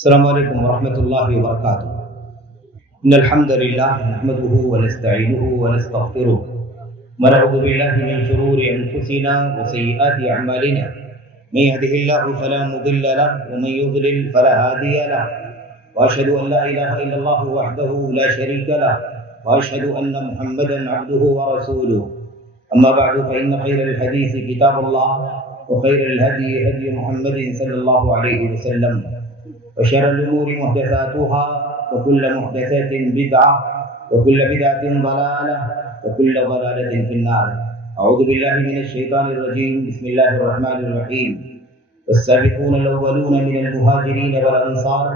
السلام علیکم ورحمۃ اللہ وبرکاتہ۔ ان الحمد للہ نحمده ونستعینه ونستغفره ونعوذ باللہ من شرور انفسنا وسیئات اعمالنا من يهده الله فلا مضل له ومن يضلل فلا هادي له واشهد ان لا اله الا الله وحده لا شريك له واشهد ان محمدا عبده ورسوله اما بعد فان خير الحديث كتاب الله وخير الهدي هدي محمد صلى الله عليه وسلم وشر الأمور محدثاتها وكل محدثة بدعة وكل بدعة ضلالة وكل ضلالة في النار۔ أعوذ بالله من الشيطان الرجيم، بسم الله الرحمن الرحيم۔ والسابقون الأولون من المهاجرين والأنصار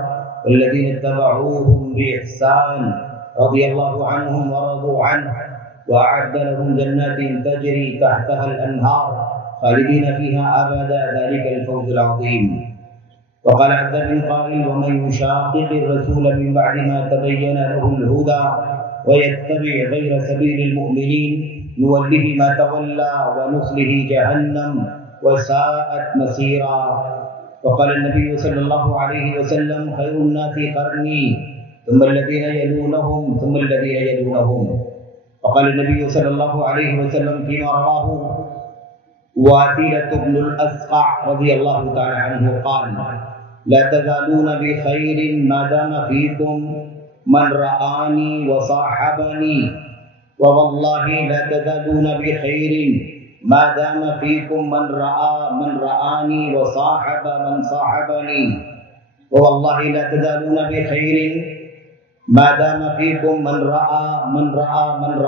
والذين اتبعوهم بإحسان رضي الله عنهم ورضوا عنه وأعد لهم جنات تجري تحتها الأنهار خالدين فيها أبدا ذلك الفوز العظيم۔ وقال عز من قائل ومن يشاقق الرسول من بعد ما تبين له الهدى ويتبع غير سبيل المؤمنين نوله ما تولى ونصله جهنم وساءت مصيرا۔ وقال النبي صلى الله عليه وسلم خير الناس قرني ثم الذين يلونهم ثم الذين يلونهم۔ وقال النبي صلى الله عليه وسلم فيما رواه واثلة بن الأسقع رضي الله تعالى عنه قال لا تزالون بخير ما دام فيكم من رآني وصاحبني ووالله لا تزالون بخير ما دام فيكم من رآني وصاحب من صاحبني ووالله لا تزالون بخير ما دام فيكم من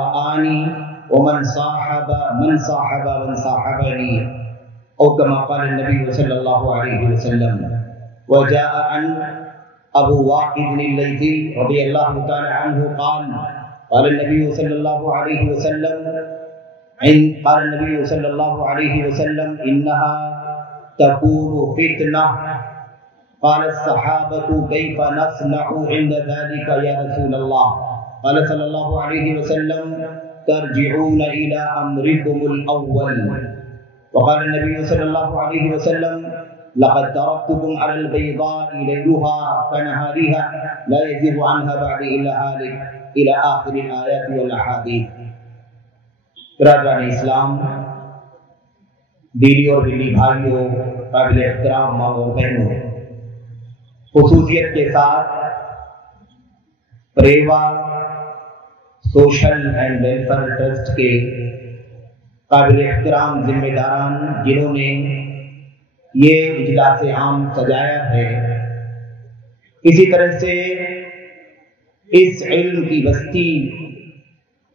رآني ومن صاحب من صاحبني او كما قال النبي صلى الله عليه وسلم۔ وجاء عن ابو واقد الليثي رضي الله تعالى عنه قال قال النبي صلى الله عليه وسلم انها تكون فتنة۔ قال الصحابة كيف نصنع عند ذلك يا رسول الله؟ قال صلى الله عليه وسلم ترجعون الى امركم الاول۔ وقال النبي صلى الله عليه وسلم لقد تركتكم على البيضاء ليلها كنهارها لا يزيغ عنها بعد الا هالك الى آخر الآيات والاحاديث۔ برادران اسلام، دینی اور دلی بھائیوں، قابل احترام ماں اور بہنوں، خصوصیت کے ساتھ پریوا سوشل اینڈ ویلفیئر ٹرسٹ کے قابل احترام ذمہ داران جنہوں نے یہ اجلاس عام سجایا ہے، اسی طرح سے اس علم کی بستی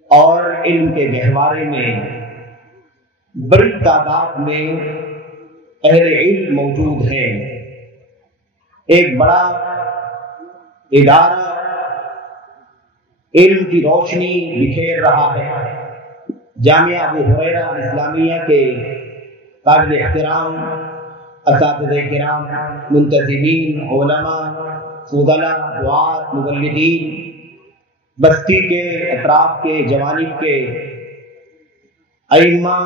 اور علم کے گہوارے میں بڑی تعداد میں اہل علم موجود ہیں۔ ایک بڑا ادارہ علم کی روشنی بکھیر رہا ہے۔ جامعہ ابو ہریرہ اسلامیہ کے قابل احترام اساتذہ کرام، منتظمین، علماء، فضلاء، دعات، مبلغین، بستی کے اطراف کے جوانب کے ائمہ،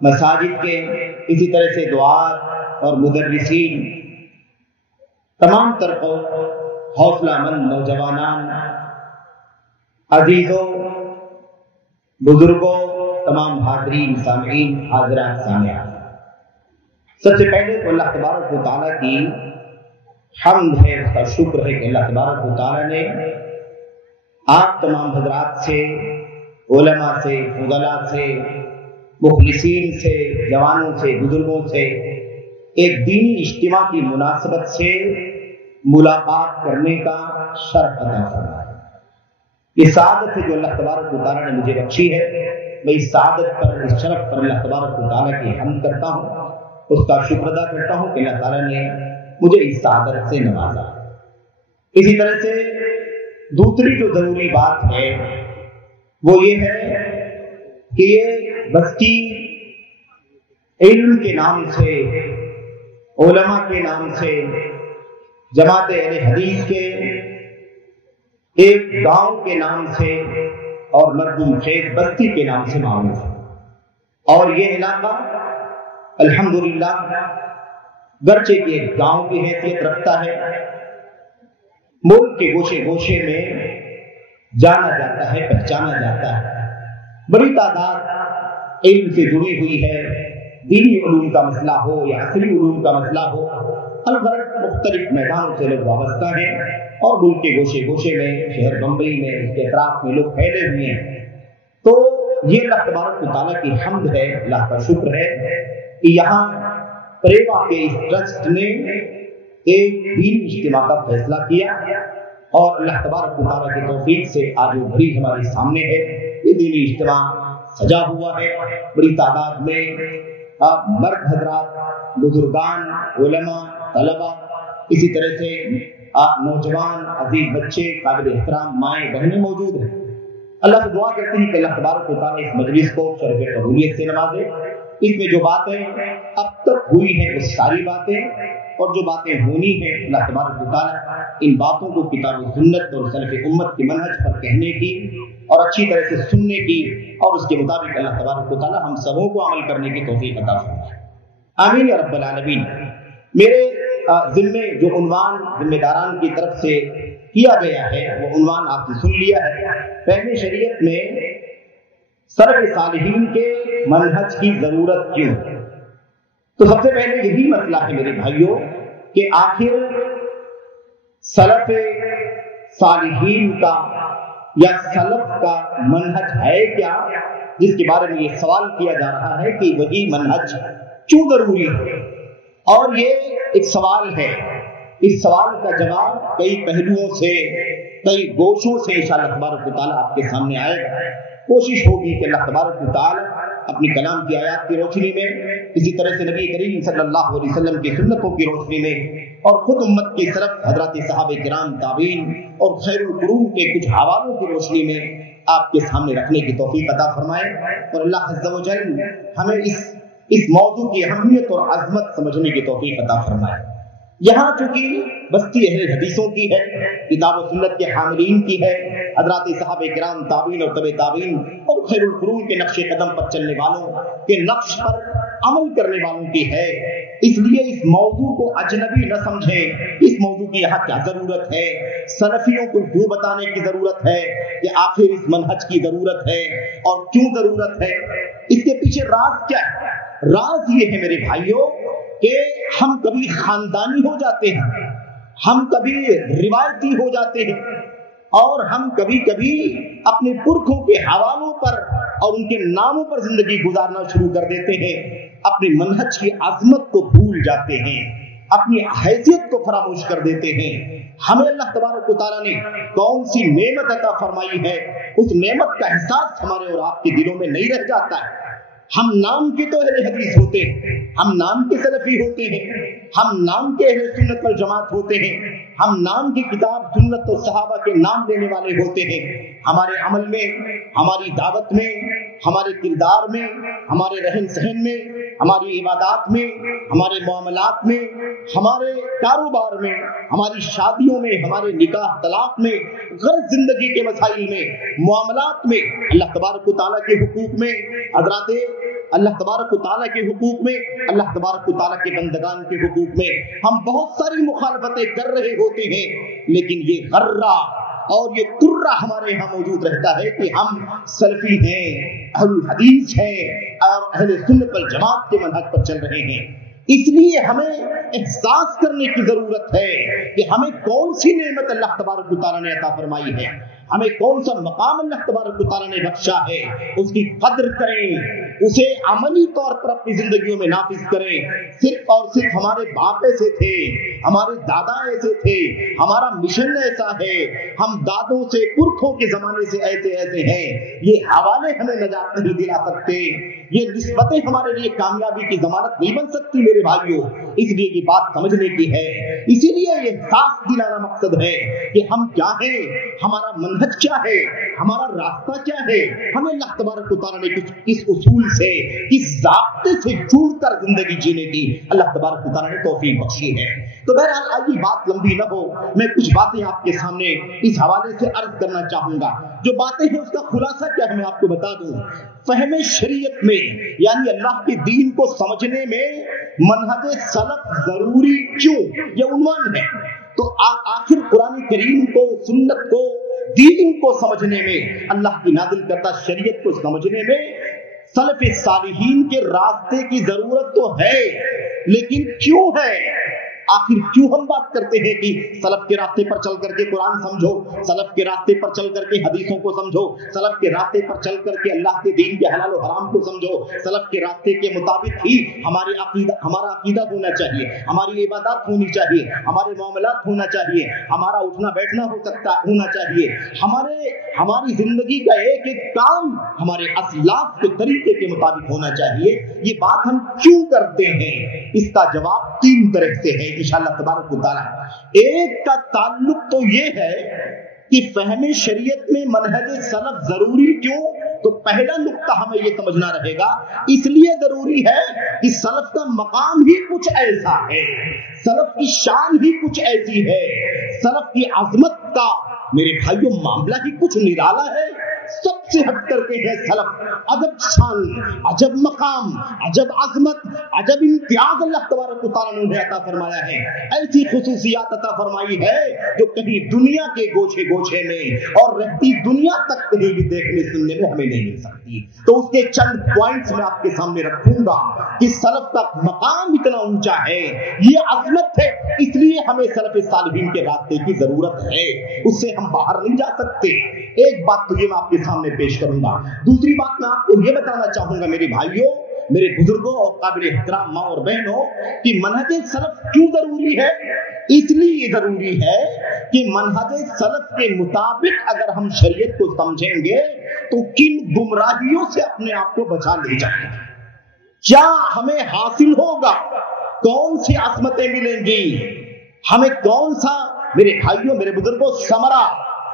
مساجد کے، اسی طرح سے دعات اور مدرسین، تمام طرفوں حوصلہ مند نوجوانان، عزیزوں، بزرگوں، تمام حاضرین، سامعین، حاضرات، سامعات، سب سے پہلے تو اللہ تبارک و تعالیٰ کی حمد ہے، اس کا شکر ہے کہ اللہ تبارک و تعالیٰ نے آپ تمام حضرات سے، علماء سے، فضلاء سے، مخلصین سے، جوانوں سے، بزرگوں سے ایک دینی اجتماع کی مناسبت سے ملاقات کرنے کا شرف عطا فرمایا۔ یہ سعادت ہے جو اللہ تبارک و تعالیٰ نے مجھے بخشی ہے۔ میں اس سعادت پر، اس شرف پر اللہ تبارک و تعالیٰ کی حمد کرتا ہوں، اس کا شکر ادا کرتا ہوں کہ اللہ تعالیٰ نے مجھے اس سعادت سے نوازا۔ اسی طرح سے دوسری جو ضروری بات ہے وہ یہ ہے کہ یہ بستی علم کے نام سے، علماء کے نام سے، جماعت اہل حدیث کے ایک گاؤں کے نام سے اور مردم خیز بستی کے نام سے معروف ہے۔ اور یہ علاقہ الحمدللہ گرچہ کہ ایک گاؤں کی حیثیت رکھتا ہے، ملک کے گوشے گوشے میں جانا جاتا ہے، پہچانا جاتا ہے۔ بڑی تعداد علم سے جڑی ہوئی ہے، دینی علوم کا مسئلہ ہو یا عصری علوم کا مسئلہ ہو، الغرض مختلف میدانوں سے لوگ وابستہ ہیں، اور ملک کے گوشے گوشے میں، شہر بمبئی میں، اس کے اطراف میں لوگ پھیلے ہوئے ہیں۔ تو یہ اللہ تبارک و تعالیٰ کی حمد ہے، اللہ کا شکر ہے کہ یہاں پریوا کے اس ٹرسٹ نے ایک دینی اجتماع کا فیصلہ کیا، اور اللہ تبارک و تعالیٰ کی توفیق سے آج وہ بھری ہمارے سامنے ہے۔ یہ دینی اجتماع سجا ہوا ہے، بڑی تعداد میں مرد حضرات، بزرگان، علماء، طلباء، اسی طرح سے نوجوان، عزیز بچے، قابل احترام مائیں بہنیں موجود ہیں۔ اللہ سے دعا کرتے ہیں کہ اللہ تبارک و تعالیٰ اس مجلس کو شرف قبولیت سے نوازے۔ اس میں جو باتیں اب تک ہوئی ہیں وہ ساری باتیں، اور جو باتیں ہونی ہیں، اللہ تبارک و تعالیٰ ان باتوں کو کتاب و سنت اور سلف امت کے منہج پر کہنے کی اور اچھی طرح سے سننے کی، اور اس کے مطابق اللہ تبارک و تعالیٰ ہم سبوں کو عمل کرنے کی توفیق عطا فرمائے۔ آمین یا رب العالمین۔ میرے ذمے جو عنوان ذمہ داران کی طرف سے کیا گیا ہے وہ عنوان آپ نے سن لیا ہے، پہلے شریعت میں سلف صالحین کے منہج کی ضرورت کیوں؟ تو سب سے پہلے یہی مسئلہ ہے میرے بھائیوں کہ آخر سلف صالحین کا یا سلف کا منہج ہے کیا، جس کے بارے میں یہ سوال کیا جا رہا ہے کہ وہی منہج کیوں ضروری ہے۔ اور یہ ایک سوال ہے، اس سوال کا جواب کئی پہلوؤں سے، کئی گوشوں سے انشاءاللہ تبارک و تعالیٰ آپ کے سامنے آئے گا۔ کوشش ہوگی کہ اللہ تبارک و تعالیٰ اپنی کلام کی آیات کی روشنی میں، اسی طرح سے نبی کریم صلی اللہ علیہ وسلم کی سنتوں کی روشنی میں، اور خود امت کے سلف حضرات صحابہ کرام، تابعین اور خیر القرون کے کچھ حوالوں کی روشنی میں آپ کے سامنے رکھنے کی توفیق عطا فرمائے، اور اللہ عز و جل ہمیں اس موضوع کی اہمیت اور عظمت سمجھنے کی توفیق عطا فرمائے۔ یہاں چونکہ بستی اہل حدیثوں کی ہے، کتاب و سنت کے حاملین کی ہے، حضرات صحابہ کرام، تابعین اور تبع تابعین اور خیر القرون کے نقش قدم پر چلنے والوں کے نقش پر عمل کرنے والوں کی ہے، اس لیے اس موضوع کو اجنبی نہ سمجھیں۔ اس موضوع کی یہاں کیا ضرورت ہے، سلفیوں کو کیوں بتانے کی ضرورت ہے کہ آخر اس منہج کی ضرورت ہے اور کیوں ضرورت ہے، اس کے پیچھے راز کیا ہے؟ راز یہ ہے میرے بھائیوں کہ ہم کبھی خاندانی ہو جاتے ہیں، ہم کبھی روایتی ہو جاتے ہیں، اور ہم کبھی کبھی اپنے پرکھوں کے حوالوں پر اور ان کے ناموں پر زندگی گزارنا شروع کر دیتے ہیں، اپنے منہج کی عظمت کو بھول جاتے ہیں، اپنی حیثیت کو فراموش کر دیتے ہیں۔ ہمیں اللہ تبارک و تعالیٰ نے کون سی نعمت عطا فرمائی ہے، اس نعمت کا احساس ہمارے اور آپ کے دلوں میں نہیں رہ جاتا ہے۔ ہم نام کے تو اہل حدیث ہوتے ہیں، ہم نام کے سلفی ہوتے ہیں، ہم نام کے اہل سنت والجماعت ہوتے ہیں، ہم نام کی کتاب سنت اور صحابہ کے نام لینے والے ہوتے ہیں۔ ہمارے عمل میں، ہماری دعوت میں، ہمارے کردار میں، ہمارے رہن سہن میں، ہماری عبادات میں، ہمارے معاملات میں، ہمارے کاروبار میں، ہماری شادیوں میں، ہمارے نکاح طلاق میں، غرض زندگی کے مسائل میں، معاملات میں، اللہ تبارک و تعالیٰ کے حقوق میں، حضرات اللہ تبارک و تعالیٰ کے حقوق میں، اللہ تبارک و تعالیٰ کے بندگان کے حقوق میں ہم بہت ساری مخالفتیں کر رہے ہوتے ہیں، لیکن یہ غرہ اور یہ ترہ ہمارے یہاں موجود رہتا ہے کہ ہم سلفی ہیں، اہل الحدیث ہیں اور اہل سنت والجماعت کے منہج پر چل رہے ہیں۔ اس لیے ہمیں احساس کرنے کی ضرورت ہے کہ ہمیں کون سی نعمت اللہ تبارک و تعالیٰ نے عطا فرمائی ہے، ہمیں کون سا مقام اللہ تبارک و تعالیٰ نے بخشا ہے، اس کی قدر کریں، اسے عملی طور پر اپنی زندگیوں میں نافذ کریں۔ صرف اور صرف ہمارے باپ ایسے تھے، ہمارے دادا ایسے تھے، ہمارا مشن ایسا ہے، ہم دادوں سے پرکھوں کے زمانے سے ایسے ہیں، یہ حوالے ہمیں نجات نہیں دلا سکتے، یہ نسبتیں ہمارے لیے کامیابی کی ضمانت نہیں بن سکتی میرے بھائیوں۔ اس لیے یہ بات سمجھنے کی ہے، اسی لیے یہ احساس دلانا مقصد ہے کہ ہم کیا ہیں، ہمارا منہج کیا ہے، ہمارا راستہ کیا ہے، ہمیں اللہ تبارک و تعالیٰ نے کچھ اس اصول سے، اس ضابطے سے جڑ کر زندگی جینے کی اللہ تبارک و تعالیٰ نے توفیق بخشی ہے۔ تو بہرحال آئیے بات لمبی نہ ہو، میں کچھ باتیں آپ کے سامنے اس حوالے سے عرض کرنا چاہوں گا۔ جو باتیں ہیں اس کا خلاصہ کیا ہے میں آپ کو بتا دوں. فہم شریعت میں یعنی اللہ کے دین کو سمجھنے میں منہج سلف ضروری کیوں، یہ عنوان ہے. تو آخر قرآن کریم کو، سنت کو، دین کو سمجھنے میں، اللہ کی نازل کردہ شریعت کو سمجھنے میں سلف صالحین کے راستے کی ضرورت تو ہے، لیکن کیوں ہے؟ آخر کیوں ہم بات کرتے ہیں کہ سلف کے راستے پر چل کر کے قرآن سمجھو، سلف کے راستے پر چل کر کے حدیثوں کو سمجھو، سلف کے راستے پر چل کر کے اللہ کے دین کے حلال و حرام کو سمجھو، سلف کے راستے کے مطابق ہی ہمارا عقیدہ ہونا چاہیے، ہماری عبادات ہونی چاہیے، ہمارے معاملات ہونا چاہیے، ہمارا اٹھنا بیٹھنا ہونا چاہیے، ہماری زندگی کا ایک ایک کام ہمارے اسلاف کے طریقے کے مطابق ہونا چاہیے. یہ بات ہم کیوں کرتے ہیں؟ اس کا جواب 3 طرح سے ہے انشاءاللہ تبارک و تعالی. ایک کا تعلق تو یہ ہے کہ فہم شریعت میں منہج سلف ضروری کیوں؟ تو پہلا نقطہ ہمیں یہ سمجھنا رہے گا، اس لیے ضروری ہے کہ سلف کا مقام ہی کچھ ایسا ہے، سلف کی شان ہی کچھ ایسی ہے، سلف کی عظمت کا میرے بھائیوں معاملہ ہی کچھ نرالا ہے. سب سے ہٹ کر کے ہے سلف، عجب شان، عجب مقام، عجب عظمت، عجب امتیاز اللہ تبارک و تعالیٰ نے عطا فرمایا ہے. ایسی خصوصیات عطا فرمائی ہے جو کہیں دنیا کے گوشے گوشے میں اور رہتی دنیا تک کہیں بھی دیکھنے سننے میں ہمیں نہیں مل سکتی. تو اس کے چند پوائنٹس میں آپ کے سامنے رکھوں گا کہ سلف کا مقام اتنا اونچا ہے، یہ عظمت ہے، اس لیے ہمیں سلف صالحین کے راستے کی ضرورت ہے، اس سے ہم باہر نہیں جا سکتے. ایک بات تو یہ میں آپ کے سامنے پیش کروں گا. دوسری بات میں آپ کو یہ بتانا چاہوں گا میرے بھائیوں، میرے بزرگوں اور قابل احترام ماں اور بہنوں، کہ منہج سلف کیوں ضروری ہے؟ اس لیے ضروری ہے کہ منہج سلف کے مطابق اگر ہم شریعت کو سمجھیں گے تو کن گمراہیوں سے اپنے آپ کو بچا لے جائیں گے، کیا ہمیں حاصل ہوگا، کون سی عصمتیں ملیں گی ہمیں، کون سا میرے بھائیوں میرے بزرگوں ثمرہ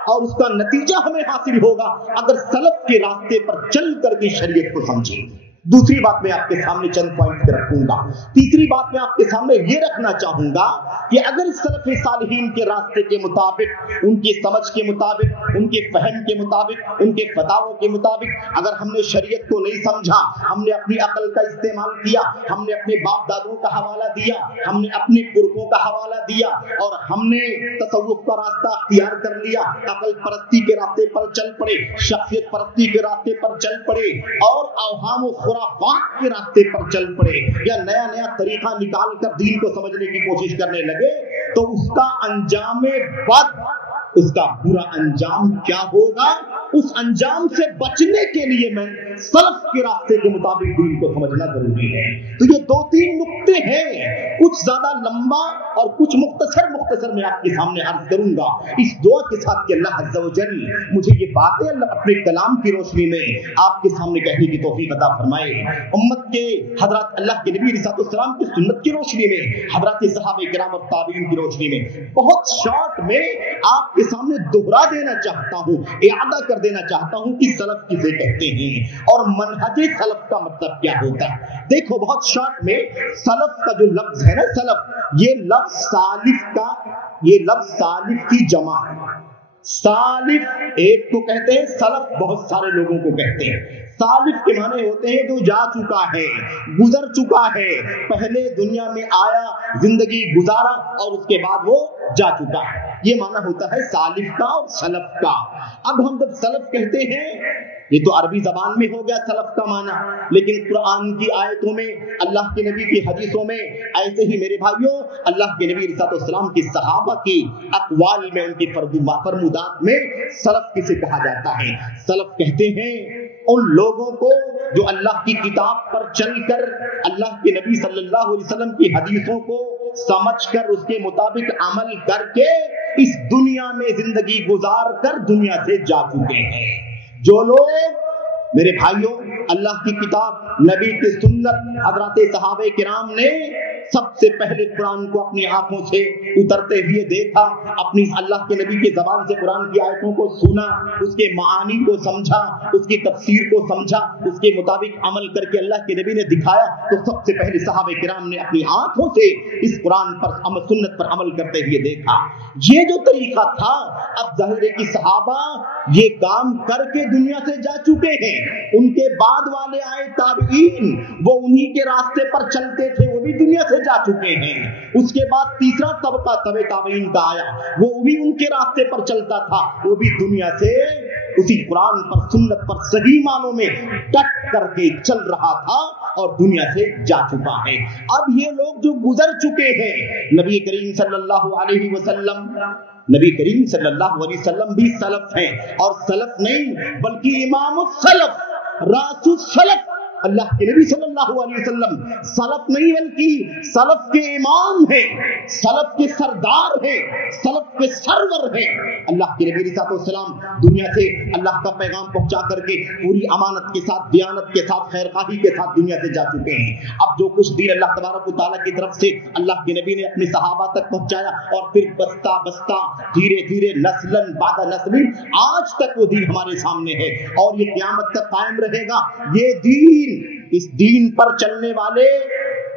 اور اس کا نتیجہ ہمیں حاصل ہوگا اگر سلف کے راستے پر چل کر کے شریعت کو سمجھیں. دوسری بات میں آپ کے سامنے چند پوائنٹ رکھوں گا. تیسری بات میں آپ کے سامنے یہ رکھنا چاہوں گا کہ اگر سلف صالحین کے راستے کے مطابق، ان کی سمجھ کے مطابق، ان کے فہم کے مطابق، ان کے فتاووں کے مطابق اگر ہم نے شریعت کو نہیں سمجھا، ہم نے اپنی عقل کا استعمال کیا، ہم نے اپنے باپ دادوں کا حوالہ دیا، ہم نے اپنے پرکھوں کا حوالہ دیا اور ہم نے تصوف کا راستہ اختیار کر لیا، عقل پرستی کے راستے پر چل پڑے، شخصیت پرستی کے راستے پر چل پڑے اور اوہام و خرافات کے راستے پر چل پڑے، یا نیا نیا طریقہ نکال کر دین کو سمجھنے کی کوشش کرنے لگے، تو اس کا انجام بد، اس کا برا انجام کیا ہوگا؟ اس انجام سے بچنے کے لیے میں سلف کے راستے کے مطابق دین کو سمجھنا ضروری ہے. تو یہ 2-3 نقطے ہیں، کچھ زیادہ لمبا اور کچھ مختصر میں آپ کے سامنے عرض کروں گا، اس دعا کے ساتھ کہ اللہ عز و جل مجھے یہ باتیں اللہ اپنے کلام کی روشنی میں آپ کے سامنے کہنے کی توفیق عطا فرمائے. امت کے حضرات اللہ کے نبی علیہ السلام کی سنت کی روشنی میں، حضرات صحابہ کرام اور تابعین کی روشنی میں بہت شارٹ میں آپ کے سامنے دوہرا دینا چاہتا ہوں، اعادہ کر دینا چاہتا ہوں کہ سلف کسے کہتے ہیں اور منہج سلف کا مطلب کیا ہوتا ہے. دیکھو بہت شارٹ میں، سلف کا جو لفظ ہے نا، سلف، یہ لفظ سالف کی جمع ہے. سالف ایک کو کہتے ہیں، سلف بہت سارے لوگوں کو کہتے ہیں. سالف کے معنی ہوتے ہیں جو جا چکا ہے، گزر چکا ہے، پہلے دنیا میں آیا، زندگی گزارا اور اس کے بعد وہ جا چکا ہے. یہ معنی ہوتا ہے سالف کا اور سلف کا. اب ہم جب سلف کہتے ہیں، یہ تو عربی زبان میں ہو گیا سلف کا معنی، لیکن قرآن کی آیتوں میں، اللہ کے نبی کی حدیثوں میں، ایسے ہی میرے بھائیوں اللہ کے نبی علیہ السلام کی صحابہ کی اقوال میں، ان کی فرمودات میں سلف کسے کہا جاتا ہے؟ سلف کہتے ہیں ان لوگوں کو جو اللہ کی کتاب پر چل کر، اللہ کے نبی صلی اللہ علیہ وسلم کی حدیثوں کو سمجھ کر اس کے مطابق عمل کر کے اس دنیا میں زندگی گزار کر دنیا سے جا چکے ہیں. جو لوگ میرے بھائیوں اللہ کی کتاب نبی کی سنت حضرات صحابہ کرام نے سب سے پہلے قرآن کو اپنی آنکھوں سے اترتے ہوئے دیکھا، اپنی اللہ کے نبی کی زبان سے قرآن کی آیتوں کو سنا، اس کے معانی کو سمجھا، اس کی تفسیر کو سمجھا، اس کے مطابق عمل کر کے اللہ کے نبی نے دکھایا۔ تو سب سے پہلے صحابہ کرام نے اپنی آنکھوں سے اس قرآن پر سنت پر عمل کرتے ہوئے دیکھا۔ یہ جو طریقہ تھا، اب ظاہر ہے کہ صحابہ یہ کام کر کے دنیا سے جا چکے ہیں، ان کے بعد والے آئے تابعین، وہ انہی کے راستے پر چلتے تھے، وہ بھی دنیا سے جا چکے ہیں۔ اس کے بعد تیسرا طبقہ تابعین کا آیا، وہ بھی ان کے راستے پر چلتا تھا، وہ بھی دنیا سے اسی قرآن پر سنت پر صحیح معنوں میں ڈٹ کر کے چل رہا تھا اور دنیا سے جا چکا ہے۔ اب یہ لوگ جو گزر چکے ہیں، نبی کریم صلی اللہ علیہ وسلم، نبی کریم صلی اللہ علیہ وسلم بھی سلف ہیں، اور سلف نہیں بلکہ امام السلف، راس السلف، اللہ کے نبی صلی اللہ علیہ وسلم سلف نہیں بلکہ سلف کے امام ہیں، سلف کے سردار ہیں، سلف کے سرور ہیں۔ اللہ کے نبی علیہ السلام دنیا سے اللہ کا پیغام پہنچا کر کے پوری امانت کے ساتھ، دیانت کے ساتھ، خیرخواہی کے ساتھ دنیا سے جا چکے ہیں۔ اب جو کچھ دین اللہ تبارک و تعالیٰ کی طرف سے اللہ کے نبی نے اپنے صحابہ تک پہنچایا، اور پھر بستہ بستہ دھیرے دھیرے نسلن بعد نسلن آج تک وہ دین ہمارے سامنے ہے، اور یہ قیامت تک قائم رہے گا۔ یہ دین، اس دین پر چلنے والے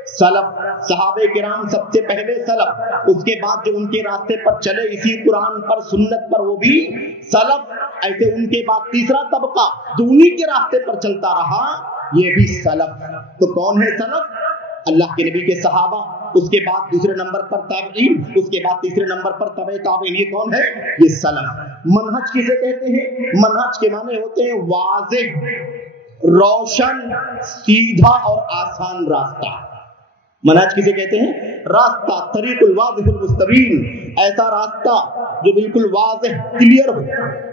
سلف، صحابہ کرام سب سے پہلے سلف، اس کے بعد جو ان کے راستے پر چلے اسی قرآن پر سنت پر وہ بھی سلف، ایسے ان کے بعد تیسرا طبقہ جو انہی کے راستے پر چلتا رہا یہ بھی سلف۔ تو کون ہے سلف؟ اللہ کے نبی کے صحابہ، اس کے بعد دوسرے نمبر پر تابعین، اس کے بعد تیسرے نمبر پر تبع تابعین۔ یہ کون ہے؟ یہ سلف۔ منہج کسے کہتے ہیں؟ منہج کے معنی ہوتے ہیں واضح، روشن، سیدھا اور آسان راستہ۔ منہج کسے کہتے ہیں؟ راستہ، طریق الواضح المستبین، ایسا راستہ جو بالکل واضح، کلیئر ہو،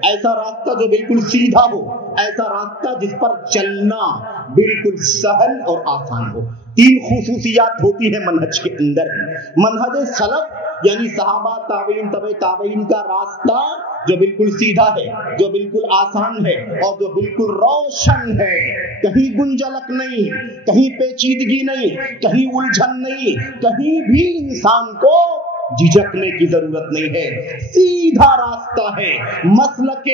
ایسا راستہ جو بالکل سیدھا ہو، ایسا راستہ جس پر چلنا بالکل سہل اور آسان ہو۔ تین خصوصیات ہوتی ہیں منہج کے اندر۔ منہج سلف یعنی صحابہ، تابعین، تبع تابعین کا راستہ جو بالکل سیدھا ہے، جو بالکل آسان ہے، اور جو بالکل روشن ہے، کہیں گنجلک نہیں، کہیں پیچیدگی نہیں، کہیں الجھن نہیں، کہیں بھی انسان کو جھجکنے کی ضرورت نہیں ہے، سیدھا راستہ ہے۔ مسلک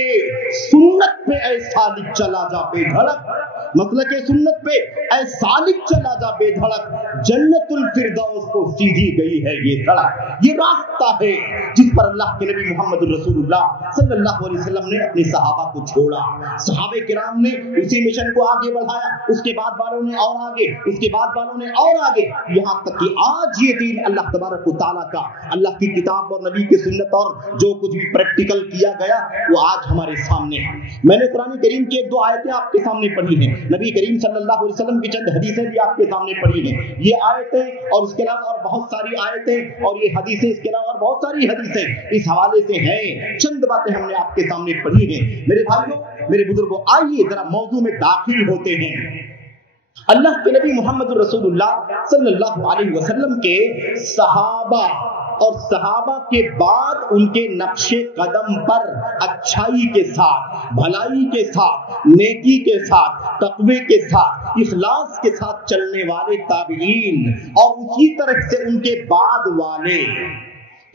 سنت پہ اے سالک چلا جا بے دھڑک، مسلک سنت پہ اے سالک چلا جا بے دھڑک، جنت الفردوس کو سیدھی گئی ہے یہ سڑک۔ یہ راستہ ہے جس پر اللہ کے نبی محمد رسول اللہ صلی اللہ علیہ وسلم نے اپنے صحابہ کو چھوڑا۔ صحابہ کرام نے اسی مشن کو آگے بڑھایا، اس کے بعد والوں نے اور آگے، اس کے بعد والوں نے اور آگے، یہاں تک کہ آج یہ دین اللہ تبارک و تعالیٰ کا، اللہ کی کتاب اور نبی کی سنت اور جو کچھ بھی پریکٹیکل کیا گیا وہ آج ہمارے سامنے ہے۔ میں نے قرآن کریم کی ایک دو آیتیں آپ کے سامنے پڑھی ہیں، نبی کریم صلی اللہ علیہ وسلم کی چند حدیثیں بھی آپ کے سامنے پڑھی ہیں۔ یہ آیتیں اور اس کے علاوہ اور بہت ساری آیتیں اور یہ حدیثیں، اس کے علاوہ اور بہت ساری حدیثیں اس حوالے سے ہیں۔ چند باتیں ہم نے آپ کے سامنے پڑھی ہیں۔ میرے بھائیوں، میرے بزرگوں، آئیے ذرا موضوع میں داخل ہوتے ہیں۔ اللہ کے نبی محمد رسول اللہ صلی اللہ علیہ وسلم کے صحابہ اور صحابہ کے بعد ان کے نقش قدم پر اچھائی کے ساتھ، بھلائی کے ساتھ، نیکی کے ساتھ، تقوی کے ساتھ، اخلاص کے ساتھ چلنے والے تابعین، اور اسی طرح سے ان کے بعد والے،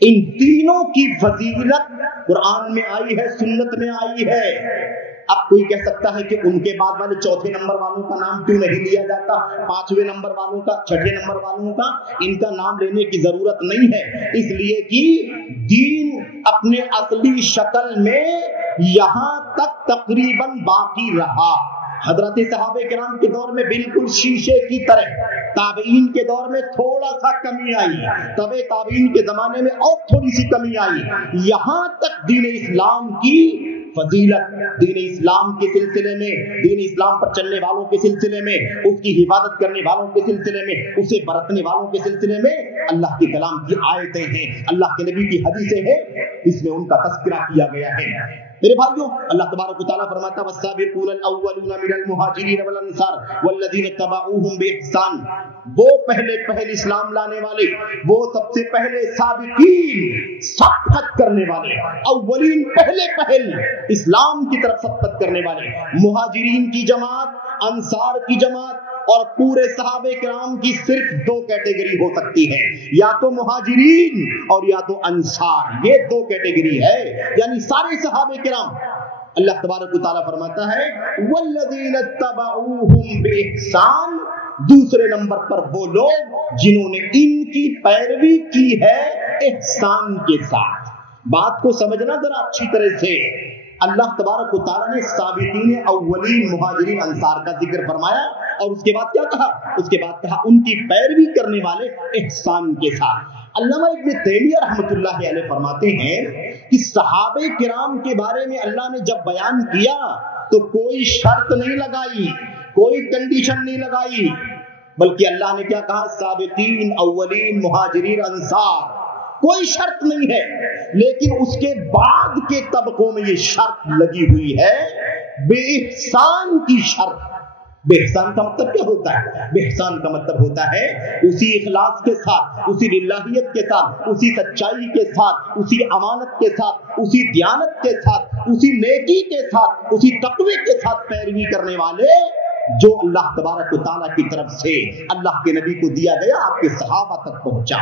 ان تینوں کی فضیلت قرآن میں آئی ہے، سنت میں آئی ہے۔ اب کوئی کہہ سکتا ہے کہ ان کے بعد والے چوتھے نمبر والوں کا نام کیوں نہیں لیا جاتا، پانچویں نمبر والوں کا، چھٹے نمبر والوں کا، ان کا نام لینے کی ضرورت نہیں ہے، اس لیے کہ دین اپنے اصلی شکل میں یہاں تک تقریباً باقی رہا۔ حضرت صحابہ کرام کے دور میں بالکل شیشے کی طرح، تابعین کے دور میں تھوڑا سا کمی آئی، تبع تابعین کے زمانے میں اور تھوڑی سی کمی آئی، یہاں تک دین اسلام کی فضیلت، دین اسلام کے سلسلے میں، دین اسلام پر چلنے والوں کے سلسلے میں، اس کی حفاظت کرنے والوں کے سلسلے میں، اسے برتنے والوں کے سلسلے میں اللہ کے کلام کی آیتیں ہیں، اللہ کے نبی کی حدیثیں ہیں، اس میں ان کا تذکرہ کیا گیا ہے۔ میرے بھائیوں اللہ تبارک و تعالیٰ فرماتا ہے والسابقون الاولون من المہاجرین والانصار والذین اتبعوہم باحسان، وہ پہلے اسلام لانے والے، وہ سب سے پہلے سابقین سبقت کرنے والے، اولین پہلے اسلام کی طرف سبقت کرنے والے، مہاجرین کی جماعت، انصار کی جماعت اور پورے صحابہ کرام کی صرف دو کیٹیگری ہو سکتی ہے، یا تو مہاجرین اور یا تو انصار، یہ دو کیٹیگری ہے، یعنی سارے صحابہ کرام۔ اللہ تبارک و تعالیٰ فرماتا ہے والذین اتبعوہم باحسان، دوسرے نمبر پر وہ لوگ جنہوں نے ان کی پیروی کی ہے احسان کے ساتھ۔ بات کو سمجھنا ذرا اچھی طرح سے، اللہ تبارک و تعالیٰ نے سابقین اولین مہاجرین انصار کا ذکر فرمایا اور اس کے بعد کیا کہا؟ اس کے بعد کہا ان کی پیروی کرنے والے احسان کے ساتھ۔ علامہ ابن تیمیہ رحمۃ اللہ علیہ فرماتے ہیں کہ صحابہ کرام کے بارے میں اللہ نے جب بیان کیا تو کوئی شرط نہیں لگائی، کوئی کنڈیشن نہیں لگائی، بلکہ اللہ نے کیا کہا؟ سابقین اولین مہاجرین انصار، کوئی شرط نہیں ہے، لیکن اس کے بعد کے طبقوں میں یہ شرط لگی ہوئی ہے، بے احسان کی شرط۔ بے احسان کا مطلب کیا ہوتا ہے؟ بے احسان کا مطلب ہوتا ہے اسی اخلاص کے ساتھ، اسی للہیت کے ساتھ، اسی سچائی کے ساتھ، اسی امانت کے ساتھ، اسی دیانت کے ساتھ، اسی نیکی کے ساتھ، اسی تقوی کے ساتھ پیروی کرنے والے جو اللہ تبارک و تعالیٰ کی طرف سے اللہ کے نبی کو دیا گیا آپ کے صحابہ تک پہنچا۔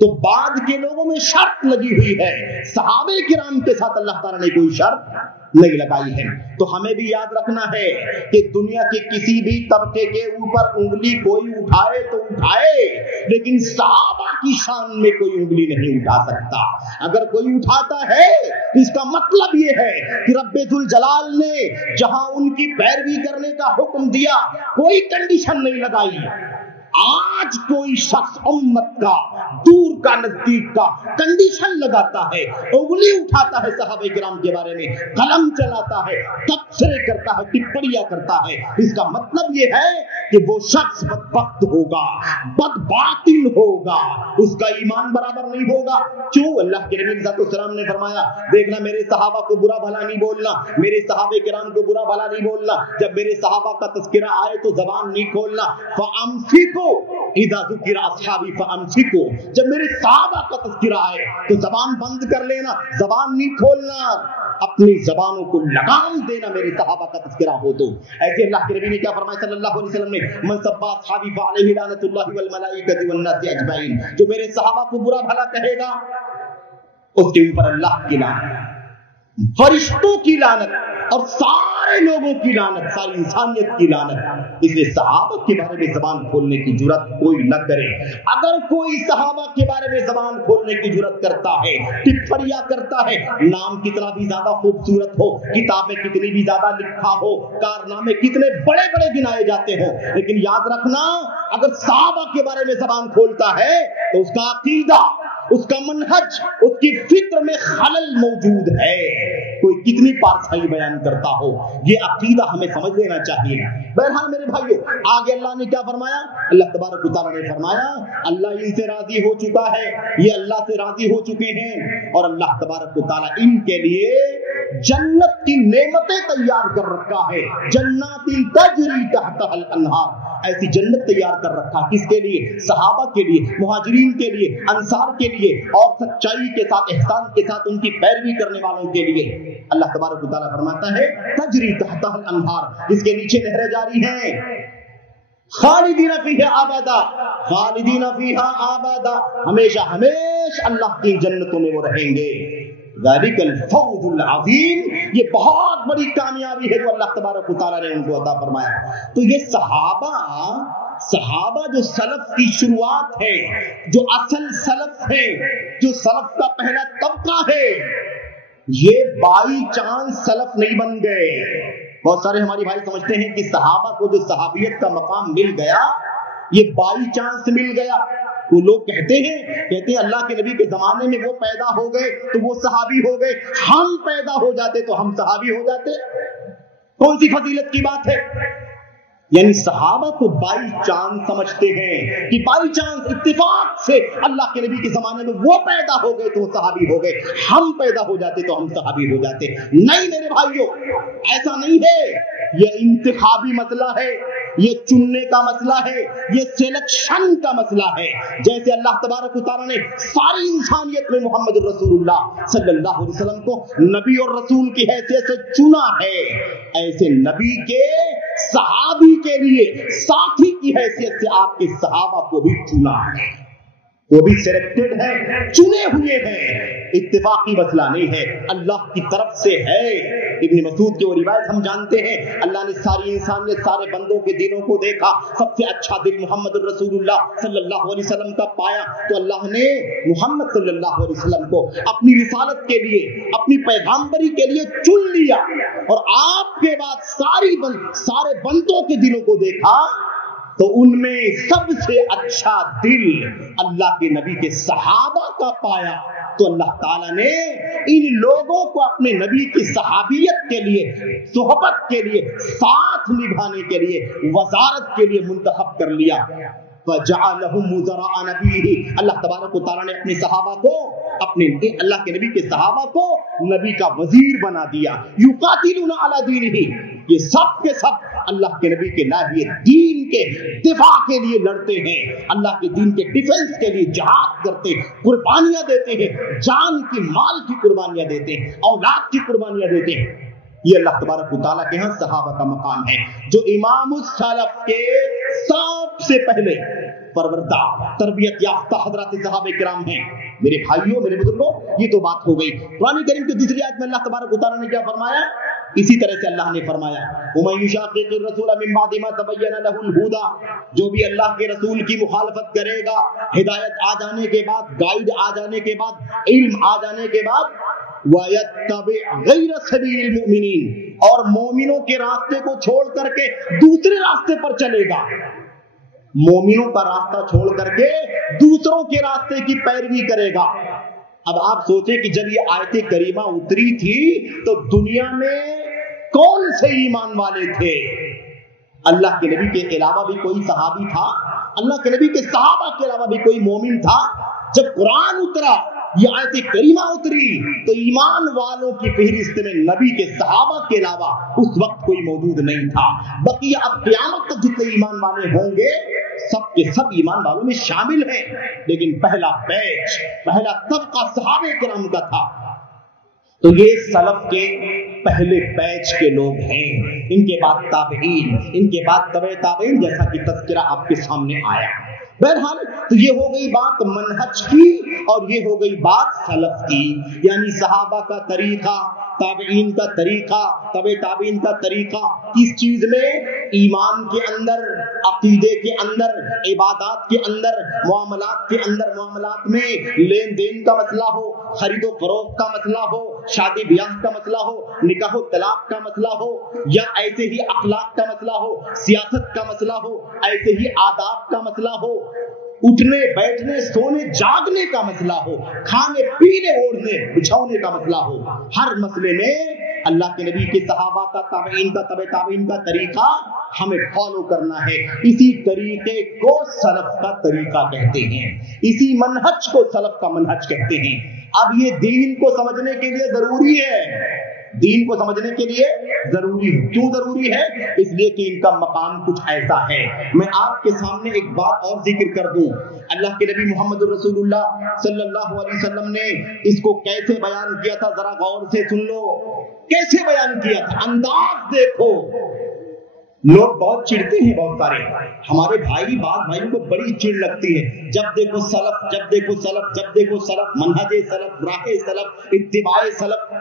تو بعد کے لوگوں میں شرط لگی ہوئی ہے، صحابہ کرام کے ساتھ اللہ تعالیٰ نے کوئی شرط نہیں لگائی ہے۔ تو ہمیں بھی یاد رکھنا ہے کہ دنیا کے کسی بھی طبقے کے اوپر انگلی کوئی اٹھائے تو اٹھائے، لیکن صحابہ کی شان میں کوئی انگلی نہیں اٹھا سکتا۔ اگر کوئی اٹھاتا ہے تو اس کا مطلب یہ ہے کہ رب ذوالجلال نے جہاں ان کی پیروی کرنے کا حکم دیا کوئی کنڈیشن نہیں لگائی۔ آج کوئی شخص امت کا، دور کا، نزدیک کا کنڈیشن لگاتا ہے، انگلی اٹھاتا ہے صحابہ کرام کے بارے میں، قلم چلاتا ہے، تبصرے کرتا ہے، ٹپڑیاں کرتا ہے، اس کا مطلب یہ ہے کہ وہ شخص بدبخت ہوگا، بدباطن ہوگا، اس کا ایمان برابر نہیں ہوگا۔ کیوں؟ اللہ کے نبی صلی اللہ علیہ وسلم نے فرمایا دیکھنا میرے صحابہ کو برا بھلا نہیں بولنا، میرے صحابہ کرام کو برا بھلا نہیں بولنا، جب میرے صحابہ کا تذکرہ آئے تو زبان نہیں کھولنا، فَأَمْسِكُوا اِذَا ذُكِرَ أَصْحَابِي فَأَمْسِكُوا، جب میرے صحابہ کا تذکرہ آئے تو زبان بند کر لینا، زبان نہیں کھولنا، اپنی زبانوں کو لگام دینا میرے صحابہ کا تذکرہ ہو تو۔ ایسے اللہ کے نبی نے کیا فرمایا صلی اللہ علیہ وسلم نے من سب اصحابی فعلیہ لعنت اللہ والملائکۃ والناس اجمعین، جو میرے صحابہ کو برا بھلا کہے گا اس کے اوپر اللہ کی لعنت، فرشتوں کی لعنت اور سارے لوگوں کی لعنت، ساری انسانیت کی لعنت۔ اس لیے صحابہ کے بارے میں زبان کھولنے کی جرات کوئی نہ کرے۔ اگر کوئی صحابہ کے بارے میں زبان کھولنے کی جرات کرتا ہے، ٹپڑیاں کرتا ہے، نام کتنا بھی زیادہ خوبصورت ہو، کتابیں کتنی بھی زیادہ لکھا ہو، کارنامے کتنے بڑے بڑے گنائے جاتے ہوں، لیکن یاد رکھنا اگر صحابہ کے بارے میں زبان کھولتا ہے تو اس کا عقیدہ، اس کا منہج، اس کی فکر میں خلل موجود ہے۔ کوئی کتنی پارسائی بیان کرتا ہو، یہ عقیدہ ہمیں سمجھ لینا چاہیے۔ بہرحال میرے بھائیو، آگے اللہ نے کیا فرمایا؟ اللہ تبارک و تعالیٰ نے فرمایا اللہ ان سے راضی ہو چکا ہے، یہ اللہ سے راضی ہو چکے ہیں، اور اللہ تبارک و تعالیٰ ان کے لیے جنت کی نعمتیں تیار کر رکھا ہے، جنات تجری تحتها الانہار، ایسی جنت تیار کر رکھا کس کے لیے؟ صحابہ کے لیے، مہاجرین کے لیے، انصار کے لیے، اور سچائی کے ساتھ، احسان کے ساتھ ان کی پیروی کرنے والوں کے لیے۔ اللہ تبارک و تعالیٰ فرماتا ہے تجری تحتها الانہار، اس کے نیچے نہریں جاری ہیں، خالدین فیہا ابدا، خالدین فیہا ابدا، ہمیشہ ہمیشہ اللہ کی جنتوں میں وہ رہیں گے۔ ذالک الفوز العظیم، یہ بہت بڑی کامیابی ہے جو اللہ تبارک و تعالیٰ نے ان کو عطا فرمایا۔ تو یہ صحابہ جو سلف کی شروعات ہے، جو اصل سلف ہے، جو سلف کا پہلا طبقہ ہے، یہ بائی چانس سلف نہیں بن گئے۔ بہت سارے ہمارے بھائی سمجھتے ہیں کہ صحابہ کو جو صحابیت کا مقام مل گیا یہ بائی چانس مل گیا۔ وہ لوگ کہتے ہیں اللہ کے نبی کے زمانے میں وہ پیدا ہو گئے تو وہ صحابی ہو گئے، ہم پیدا ہو جاتے تو ہم صحابی ہو جاتے۔ کون سی فضیلت کی بات ہے؟ یعنی صحابہ کو بائی چانس سمجھتے ہیں کہ بائی چانس اتفاق سے اللہ کے نبی کے زمانے میں وہ پیدا ہو گئے تو وہ صحابی ہو گئے، ہم پیدا ہو جاتے تو ہم صحابی ہو جاتے۔ نہیں میرے بھائیوں، ایسا نہیں ہے، یہ انتخابی مسئلہ ہے، یہ چننے کا مسئلہ ہے، یہ سلیکشن کا مسئلہ ہے۔ جیسے اللہ تبارک و تعالیٰ نے ساری انسانیت میں محمد رسول اللہ صلی اللہ علیہ وسلم کو نبی اور رسول کی حیثیت سے چنا ہے، ایسے نبی کے صحابی کے لیے ساتھی کی حیثیت سے آپ کے صحابہ کو بھی چنا ہے، وہ بھی سلیکٹڈ ہے، چنے ہوئے ہیں، اتفاقی مسئلہ نہیں ہے، اللہ کی طرف سے ہے۔ ابن مسعود کی وہ روایت ہم جانتے ہیں، اللہ نے ساری انسانیت، سارے بندوں کے دلوں کو دیکھا، سب سے اچھا دل محمد رسول اللہ صلی اللہ علیہ وسلم کا پایا، تو اللہ نے محمد صلی اللہ علیہ وسلم کو اپنی رسالت کے لیے، اپنی پیغامبری کے لیے چن لیا، اور آپ کے بعد سارے بندوں کے دلوں کو دیکھا تو ان میں سب سے اچھا دل اللہ کے نبی کے صحابہ کا پایا، تو اللہ تعالیٰ نے ان لوگوں کو اپنے نبی کی صحابیت کے لیے، صحبت کے لیے، ساتھ نبھانے کے لیے، وزارت کے لیے منتخب کر لیا۔ فَجَعَلَهُمْ وُزَرَاءَ نَبِيِّهِ، اللہ تبارک و تعالیٰ نے اپنے صحابہ کو، اللہ کے نبی کے صحابہ کو نبی کا وزیر بنا دیا۔ يُقَاتِلُونَ عَلَى دِينِهِ، یہ سب کے سب اللہ کے نبی کے ناحیے دین کے دفاع کے لیے لڑتے ہیں، اللہ کے دین کے ڈیفنس کے لیے جہاد کرتے ہیں، قربانیاں دیتے ہیں، جان کی، مال کی قربانیاں دیتے ہیں، اولاد کی قربانیاں دیتے ہیں۔ یہ اللہ تبارک و تعالیٰ کے ہاں صحابہ کا مقام ہے، جو امام السلف کے سب سے پہلے پروردہ، تربیت یافتہ حضرات صحابہ کرام ہیں۔ میرے بھائیوں، میرے بزرگوں، یہ تو بات ہو گئی۔ قرآن کریم کی دوسری آیت میں اللہ تبارک و تعالیٰ نے کیا فرمایا؟ اسی طرح سے اللہ نے فرمایا وَمَن يُشَاقِقِ الرَّسُولَ مِن بَعْدِ مَا تَبَيَّنَ لَهُ الْهُدَىٰ، جو بھی اللہ کے رسول کی مخالفت کرے گا، ہدایت آ جانے کے بعد، گائیڈ آ جانے کے بعد، علم آ جانے کے بعد، وَيَتَّبِعْ غَيْرَ سَبِيلِ الْمُؤْمِنِينَ، اور مومنوں کے راستے کو چھوڑ کر کے دوسرے راستے پر چلے گا، مومنوں کا راستہ چھوڑ کر کے دوسروں کے راستے کی پیروی کرے گا۔ اب آپ سوچیں کہ جب یہ آیت کریمہ اتری تھی تو دنیا میں کون سے ایمان والے تھے؟ اللہ کے نبی کے علاوہ بھی کوئی صحابی تھا؟ اللہ کے نبی کے صحابہ کے علاوہ بھی کوئی مومن تھا؟ جب قرآن اترا، یہ آیت کریمہ اتری، تو ایمان والوں کی فہرست میں نبی کے صحابہ کے علاوہ اس وقت کوئی موجود نہیں تھا۔ بقیہ اب قیامت تک جتنے ایمان والے ہوں گے سب کے سب ایمان والوں میں شامل ہیں، لیکن پہلا بیچ، پہلا طبقہ صحابہ کرام کا تھا۔ تو یہ سلف کے پہلے بیچ کے لوگ ہیں، ان کے بعد تابعین، ان کے بعد تبع تابعین، جیسا کہ تذکرہ آپ کے سامنے آیا۔ بہرحال تو یہ ہو گئی بات منہج کی، اور یہ ہو گئی بات سلف کی، یعنی صحابہ کا طریقہ، تابعین کا طریقہ، تبع تابعین کا طریقہ، کس چیز میں؟ ایمان کے اندر، عقیدے کے اندر، عبادات کے اندر، معاملات کے اندر، معاملات میں لین دین کا مسئلہ ہو، خرید و فروخت کا مسئلہ ہو، شادی بیاہ کا مسئلہ ہو، نکاح و طلاق کا مسئلہ ہو، یا ایسے ہی اخلاق کا مسئلہ ہو، سیاست کا مسئلہ ہو، ایسے ہی آداب کا مسئلہ ہو، اٹھنے بیٹھنے سونے جاگنے کا مسئلہ ہو، کھانے پینے اوڑھنے بچھونے کا مسئلہ ہو، ہر مسئلے میں اللہ کے نبی کے صحابہ کا، تابعین کا، تبع تابعین کا طریقہ ہمیں فالو کرنا ہے۔ اسی طریقے کو سلف کا طریقہ کہتے ہیں، اسی منہج کو سلف کا منہج کہتے ہیں۔ اب یہ دین کو سمجھنے کے لیے ضروری ہے، دین کو سمجھنے کے لیے ضروری ہے۔ کیوں ضروری ہے؟ اس لیے کہ ان کا مقام کچھ ایسا ہے۔ میں آپ کے سامنے ایک بات اور ذکر کر دوں، اللہ کے نبی محمد رسول اللہ صلی اللہ علیہ وسلم نے اس کو کیسے بیان کیا تھا، ذرا غور سے سن لو۔ کیسے بیان کیا تھا، انداز دیکھو۔ لوگ بہت چڑھتے ہیں، بہت سارے ہمارے بھائی، بعض بھائیوں کو بڑی چڑ لگتی ہے، جب دیکھو سلف، جب دیکھو سلف، جب دیکھو سلف، منہج سلف، راہ سلف، اتباع سلف۔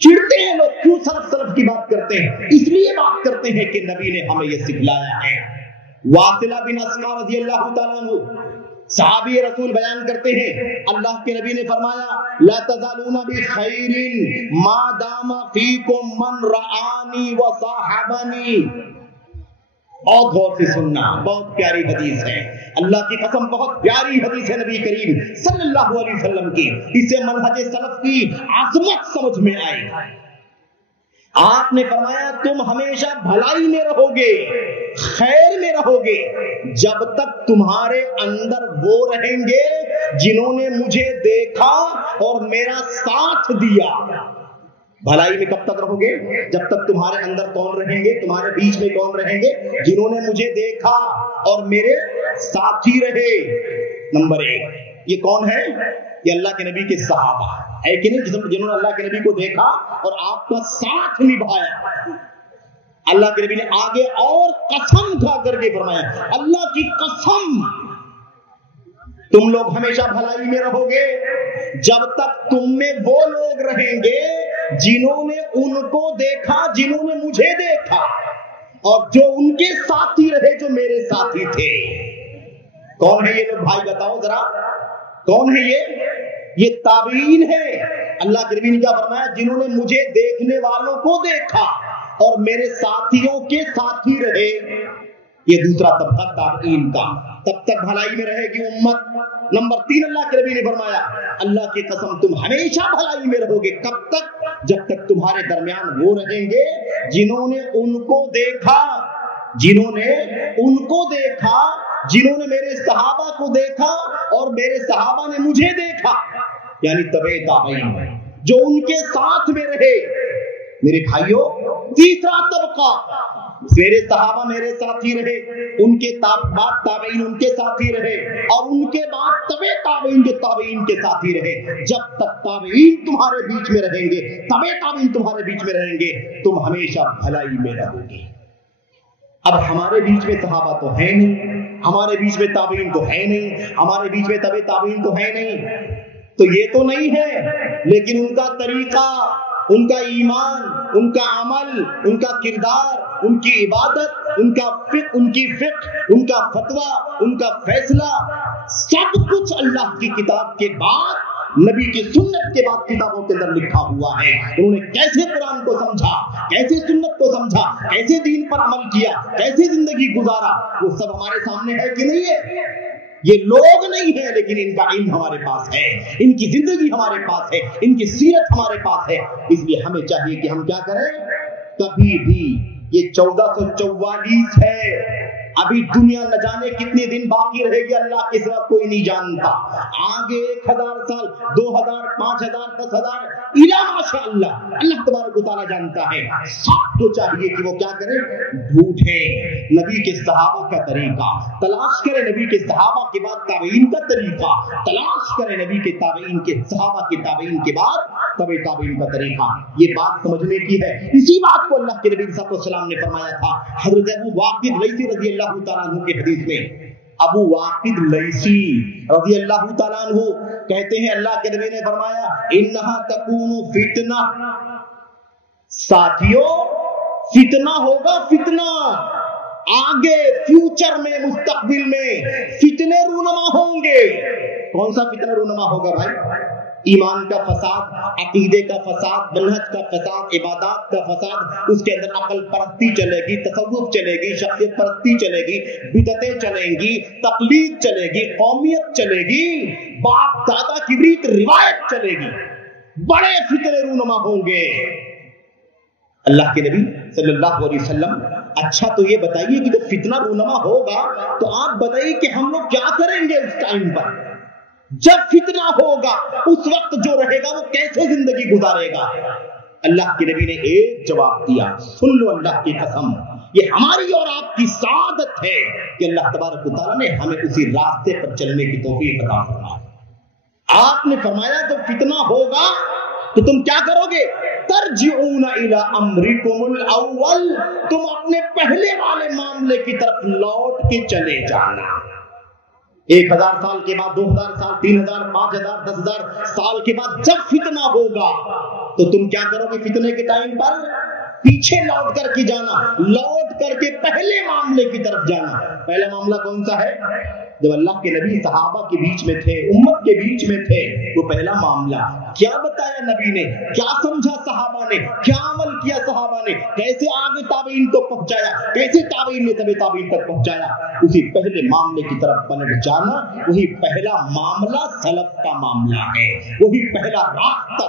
چڑھتے ہیں لوگ، کیوں سلف کی بات کرتے ہیں؟ اس لیے بات کرتے ہیں کہ نبی نے ہمیں یہ سکھلایا ہے۔ واصلہ بن اسقع رضی اللہ تعالیٰ عنہ صحابی رسول بیان کرتے ہیں، اللہ کے نبی نے فرمایا لا تزالون بخیر ما دام فیکم من رآنی وصاحبنی۔ بہت غور سے سننا، بہت پیاری حدیث ہے، اللہ کی قسم بہت پیاری حدیث ہے نبی کریم صلی اللہ علیہ وسلم کی۔ اسے منہج سلف کی عظمت سمجھ میں آئے۔ آپ نے فرمایا تم ہمیشہ بھلائی میں رہو گے، خیر میں رہو گے جب تک تمہارے اندر وہ رہیں گے جنہوں نے مجھے دیکھا اور میرا ساتھ دیا۔ بھلائی میں کب تک رہو گے؟ جب تک تمہارے اندر کون رہیں گے، تمہارے بیچ میں کون رہیں گے؟ جنہوں نے مجھے دیکھا اور میرے ساتھی رہے۔ نمبر 1 یہ کون ہے؟ یہ اللہ کے نبی کے صحابہ ہے کہ نہیں، جنہوں نے اللہ کے نبی کو دیکھا اور آپ کا ساتھ نبھایا۔ اللہ کے نبی نے آگے اور قسم کھا کر کے فرمایا، اللہ کی قسم تم لوگ ہمیشہ بھلائی میں رہو گے جب تک تم میں وہ لوگ رہیں گے جنہوں نے ان کو دیکھا، جنہوں نے مجھے دیکھا، اور جو ان کے ساتھی رہے جو میرے ساتھی تھے۔ کون ہے یہ لوگ بھائی بتاؤ ذرا، کون ہے یہ تابعین ہے۔ اللہ کے نبی نے کیا فرمایا؟ جنہوں نے مجھے دیکھنے والوں کو دیکھا اور میرے ساتھیوں کے ساتھی رہے۔ یہ دوسرا طبقہ تابعین کا، تب تک بھلائی میں رہے گی امت۔ نمبر 3 اللہ کے نبی نے فرمایا، اللہ کی قسم تم ہمیشہ بھلائی میں رہو گے، کب تک؟ جب تک تمہارے درمیان وہ رہیں گے جنہوں نے ان کو دیکھا، جنہوں نے ان کو دیکھا، جنہوں نے میرے صحابہ کو دیکھا اور میرے صحابہ نے مجھے دیکھا، یعنی تبع تابعین، جو ان کے ساتھ میں رہے۔ میرے بھائیوں، تیسرا طبقہ، میرے صحابہ میرے ساتھی رہے، ان کے بعد تابعین ان کے ساتھی رہے، اور ان کے بعد تبع تابعین جو تابعین کے ساتھی رہے۔ جب تک تابعین تمہارے بیچ میں رہیں گے، تبع تابعین تمہارے بیچ میں رہیں گے، تم ہمیشہ بھلائی میں رہو گے۔ اب ہمارے بیچ میں صحابہ تو ہے نہیں، ہمارے بیچ میں تابعین تو ہے نہیں، ہمارے بیچ میں تبع تابعین تو ہے نہیں، تو یہ تو نہیں ہے، لیکن ان کا طریقہ، ان کا ایمان، ان کا عمل، ان کا کردار، ان کی عبادت، ان کا فقہ، ان کی فقہ، ان کا فتویٰ، ان کا فیصلہ، سب کچھ اللہ کی کتاب کے بعد، نبی کی سنت کے بعد کتابوں کے اندر لکھا ہوا ہے۔ انہوں نے کیسے قرآن کو سمجھا، کیسے سنت کو سمجھا، کیسے دین پر عمل کیا، کیسے زندگی گزارا، وہ سب ہمارے سامنے ہے کہ نہیں ہے؟ یہ لوگ نہیں ہیں، لیکن ان کا علم ہمارے پاس ہے، ان کی زندگی ہمارے پاس ہے، ان کی سیرت ہمارے پاس ہے۔ اس لیے ہمیں چاہیے کہ ہم کیا کریں؟ کبھی بھی یہ 1444 ہے، ابھی دنیا نہ جانے کتنے دن باقی رہے گی، اللہ کے سوا کوئی نہیں جانتا۔ آگے 1000 سال، 2000، 5000، 10,000 الا ماشاء اللہ، اللہ تبارک و تعالیٰ جانتا ہے۔ سب کو چاہیے کہ وہ کیا کریں؟ ڈھونڈیں نبی کے صحابہ کا طریقہ، تلاش کریں نبی کے صحابہ کے بعد تابعین کا طریقہ، تلاش کریں نبی کے تابعین کے صحابہ کے تابعین کے بعد تبع تابعین کا طریقہ۔ یہ بات سمجھنے کی ہے۔ اسی بات کو اللہ کے نبی صلی اللہ علیہ وسلم نے فرمایا تھا حضرت ابو واقد لیثی رضی اللہ تعالیٰ عنہ کی حدیث میں۔ ابو واقد لیثی رضی اللہ تعالیٰ عنہ کہتے ہیں اللہ کے نبی نے فرمایا انہا تکون فتنہ، ساتھیوں فتنہ ہوگا، فتنہ آگے فیوچر میں، مستقبل میں فتنے رونما ہوں گے۔ کون سا فتنہ رونما ہوگا بھائی؟ ایمان کا فساد، عقیدے کا فساد، منہج کا فساد، عبادات کا فساد، اس کے اندر عقل پرستی چلے گی، تصوف چلے گی، شخصیت پرستی چلے گی، بدعتیں چلیں گی، تقلید چلے گی، قومیت چلے گی، باپ دادا کی ریت روایت چلے گی، بڑے فتنے رونما ہوں گے۔ اللہ کے نبی صلی اللہ علیہ وسلم اچھا تو یہ بتائیے کہ جب فتنہ رونما ہوگا تو آپ بتائیے کہ ہم لوگ کیا کریں گے اس ٹائم پر؟ جب فتنہ ہوگا اس وقت جو رہے گا وہ کیسے زندگی گزارے گا؟ اللہ کے نبی نے ایک جواب دیا، سن لو اللہ کی قسم، یہ ہماری اور آپ کی سعادت ہے کہ اللہ تبارک و تعالیٰ نے ہمیں اسی راستے پر چلنے کی توفیق عطا فرمائی۔ آپ نے فرمایا تو فتنہ ہوگا تو تم کیا کرو گے؟ ترجعون الی امرکم الاول، تم اپنے پہلے والے معاملے کی طرف لوٹ کے چلے جانا۔ 1000 سال کے بعد، 2000 سال، 3000، 5000، 10,000 سال کے بعد جب فتنہ ہوگا تو تم کیا کرو گے؟ فتنے کے ٹائم پر پیچھے لوٹ کر کے جانا، لوٹ کر کے پہلے معاملے کی طرف جانا۔ پہلا معاملہ کون سا ہے؟ جب اللہ کے نبی صحابہ کے بیچ میں تھے، امت کے بیچ میں تھے، وہ پہلا معاملہ کیا بتایا نبی نے، کیا سمجھا صحابہ نے، کیا عمل کیا صحابہ نے، کیسے آگے تابعین کو پہنچایا، کیسے تابعین نے تبع تابعین تک پہنچایا، اسی پہلے معاملے کی طرف پلٹ جانا۔ وہی پہلا معاملہ سلف کا معاملہ ہے، وہی پہلا راستہ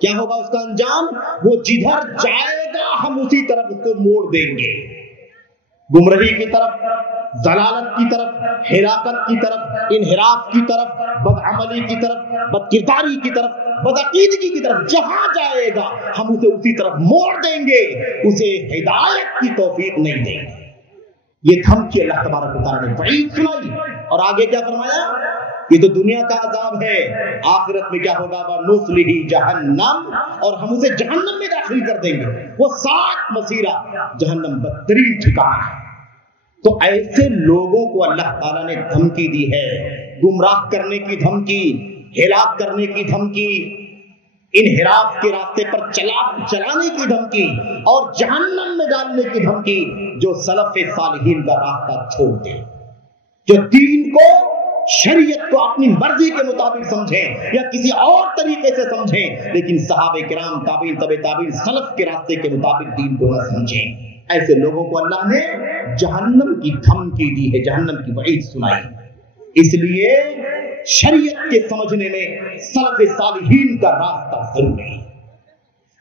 کیا ہوگا اس کا انجام؟ وہ جدھر جائے گا ہم اسی طرف اس کو موڑ دیں گے، گمراہی کی طرف، ضلالت کی طرف، ہلاکت کی طرف، انحراف کی طرف، بدعملی کی طرف، بدکرداری کی طرف، بدعقیدگی کی طرف، جہاں جائے گا ہم اسے اسی طرف موڑ دیں گے، اسے ہدایت کی توفیق نہیں دیں گے۔ یہ دھمکی اللہ تبارک و تعالیٰ نے وعید سنائی، اور آگے کیا فرمایا؟ یہ تو دنیا کا عذاب ہے، آخرت میں کیا ہوگا؟ وَنُصْلِهِ جَهَنَّمَ، اور ہم اسے جہنم میں داخل کر دیں گے، وہ سات مسیرہ جہنم بدترین ٹھکانہ ہے۔ تو ایسے لوگوں کو اللہ تعالیٰ نے دھمکی دی ہے، گمراہ کرنے کی دھمکی، ہلاک کرنے کی دھمکی، انحراف کے راستے پر چلانے کی دھمکی، اور جہنم میں ڈالنے کی دھمکی، جو سلف صالحین کا راستہ چھوڑ دے، جو دین کو، شریعت کو اپنی مرضی کے مطابق سمجھیں یا کسی اور طریقے سے سمجھیں، لیکن صحابہ کرام، تابعین، تبع تابعین، سلف کے راستے کے مطابق دین کو نہ سمجھیں، ایسے لوگوں کو اللہ نے جہنم کی دھمکی دی ہے، جہنم کی وعید سنائی۔ اس لیے شریعت کے سمجھنے میں سلف صالحین کا راستہ ضروری ہے۔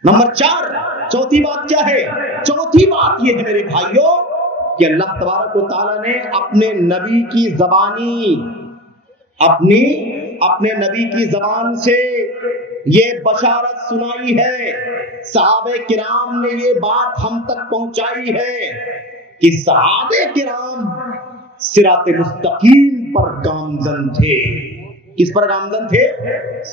نمبر 4، چوتھی بات کیا ہے؟ چوتھی بات یہ ہے میرے بھائیوں کہ اللہ تبارک و تعالیٰ نے اپنے نبی کی زبانی، اپنے نبی کی زبان سے یہ بشارت سنائی ہے، صحابہ کرام نے یہ بات ہم تک پہنچائی ہے کہ صحابہ کرام صراط مستقیم پر گامزن تھے۔ کس پر گامزن تھے؟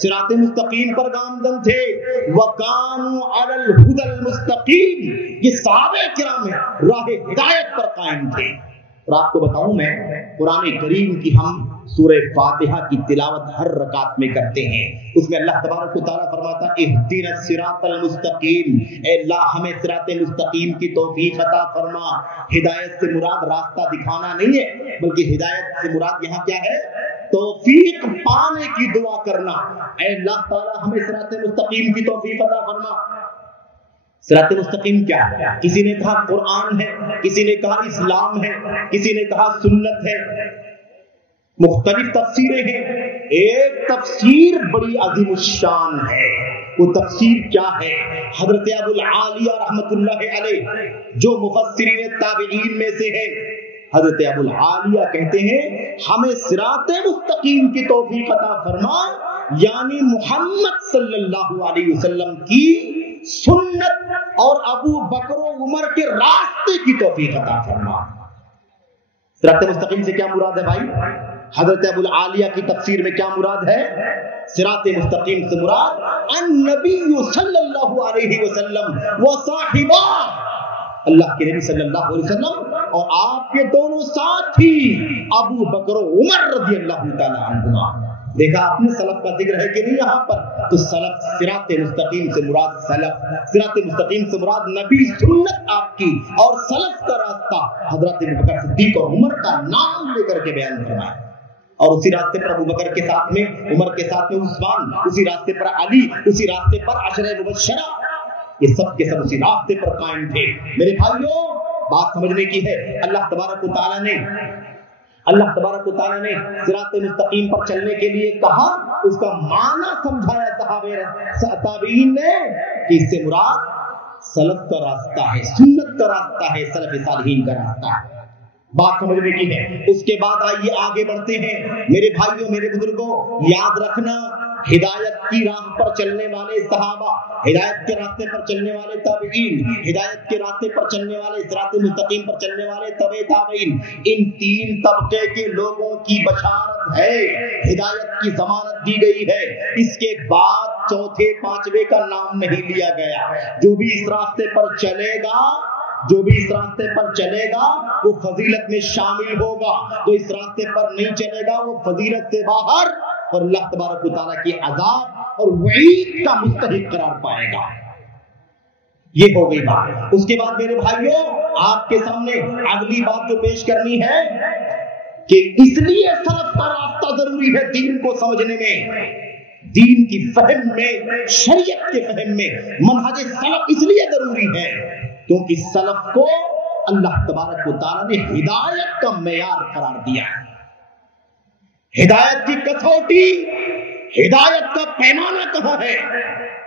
صراط مستقیم پر گامزن تھے۔ وَكَانُوا عَلَى الْهُدَى الْمُسْتَقِيمِ، یہ صحابہ کرام راہ ہدایت پر قائم تھے۔ اور آپ کو بتاؤں میں، قرآن کریم کی ہم سورہ فاتحہ کی تلاوت ہر رکعت میں کرتے ہیں، اس میں اللہ تبارک و تعالیٰ فرماتا ہے اہدنا الصراط المستقیم، اے اللہ ہمیں صراط مستقیم کی توفیق عطا فرما۔ ہدایت سے مراد راستہ دکھانا نہیں ہے، بلکہ ہدایت سے مراد یہاں کیا ہے؟ توفیق پانے کی دعا کرنا۔ اے اللہ تعالیٰ ہمیں صراط مستقیم کی توفیق عطا فرما۔ صراط مستقیم کیا ہے؟ کسی نے کہا قرآن ہے، کسی نے کہا اسلام ہے، کسی نے کہا سنت ہے، مختلف تفسیریں ہیں۔ ایک تفسیر بڑی عظیم الشان ہے، وہ تفسیر کیا ہے؟ حضرت ابو العالیہ رحمت اللہ علیہ جو مفسرین تابعین میں سے ہے، حضرت ابو العالیہ کہتے ہیں ہمیں صراط مستقیم کی توفیق عطا فرما، یعنی محمد صلی اللہ علیہ وسلم کی سنت اور ابو بکر و عمر کے راستے کی توفیق عطا فرما۔ صراط مستقیم سے کیا مراد ہے بھائی؟ حضرت ابو العالیہ کی تفسیر میں کیا مراد ہے؟ صراط مستقیم سے مراد النبی صلی اللہ علیہ وسلم و صاحبہ، اللہ کے نبی صلی اللہ علیہ وسلم اور آپ کے دونوں ساتھی ابو بکر و عمر رضی اللہ تعالی عنہما۔ دیکھا آپ نے سلف کا ذکر ہے کہ نہیں یہاں پر؟ تو سلف صراط مستقیم سے مراد سلف، صراط مستقیم سے مراد نبی سنت آپ کی، اور سلف کا راستہ حضرت ابو بکر صدیق اور عمر کا نام لے کر کے بیان فرمایا، اور اسی راستے پر ابو بکر کے ساتھ میں، عمر کے ساتھ میں عثمان، اسی راستے پر علی، اسی راستے پر عشرہ مبشرہ، یہ سب کے سب اسی راستے پر قائم تھے۔ میرے بھائیوں بات سمجھنے کی ہے، اللہ تبارک و تعالیٰ نے صراط مستقیم پر چلنے کے لیے کہا، اس کا معنی سمجھایا صحابہ تابعین نے کہ اس سے مراد سلف کا راستہ ہے، سنت کا راستہ ہے، سلف صالحین کا راستہ ہے۔ بات سمجھنے کی ہے۔ اس کے بعد آئیے آگے بڑھتے ہیں میرے بھائیوں، میرے بزرگوں، یاد رکھنا ہدایت کی راہ پر چلنے والے صحابہ، ہدایت کے راستے پر چلنے والے تابعین، ہدایت کے راستے پر چلنے والے، صراط مستقیم پر چلنے والے تبع تابعین، ان تین طبقے کے لوگوں کی بشارت ہے، ہدایت کی ضمانت دی گئی ہے۔ اس کے بعد چوتھے پانچویں کا نام نہیں لیا گیا۔ جو بھی اس راستے پر چلے گا، وہ فضیلت میں شامل ہوگا، جو اس راستے پر نہیں چلے گا وہ فضیلت سے باہر اور اللہ تبارک و تعالیٰ کی عذاب اور وعید کا مستحق قرار پائے گا۔ یہ ہو گئی بات۔ اس کے بعد میرے بھائیوں آپ کے سامنے اگلی بات جو پیش کرنی ہے کہ اس لیے سلف کا راستہ ضروری ہے دین کو سمجھنے میں، دین کی فہم میں، شریعت کے فہم میں منہج سلف اس لیے ضروری ہے کیونکہ سلف کو اللہ تبارک و تعالیٰ نے ہدایت کا معیار قرار دیا ہے، ہدایت کی کسوٹی، ہدایت کا پیمانہ کہاں ہے؟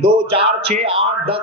2, 4, 6, 8, 10,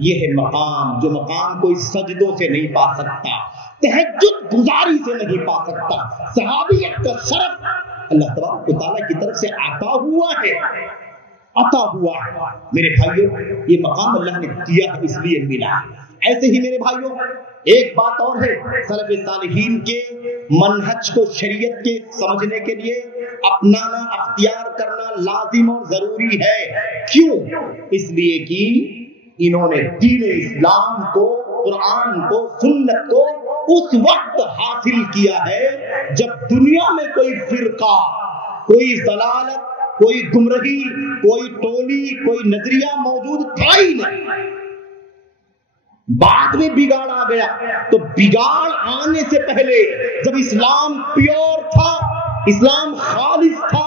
یہ ہے مقام، جو مقام کوئی سجدوں سے نہیں پا سکتا، تہجد گزاری سے نہیں پا سکتا۔ صحابیت کا شرف اللہ تبارک و تعالیٰ کی طرف سے عطا ہوا ہے، عطا ہوا ہے میرے بھائیوں۔ یہ مقام اللہ نے دیا ہے، اس لیے ملا۔ ایسے ہی میرے بھائیوں ایک بات اور ہے، سلف صالحین کے منہج کو شریعت کے سمجھنے کے لیے اپنانا، اختیار کرنا لازم اور ضروری ہے۔ کیوں؟ اس لیے کہ انہوں نے دین اسلام کو، قرآن کو، سنت کو اس وقت حاصل کیا ہے جب دنیا میں کوئی فرقہ، کوئی ضلالت، کوئی گمراہی، کوئی ٹولی، کوئی نظریہ موجود تھا ہی نہیں۔ بعد میں بگاڑ آ گیا، تو بگاڑ آنے سے پہلے جب اسلام پیور تھا، اسلام خالص تھا،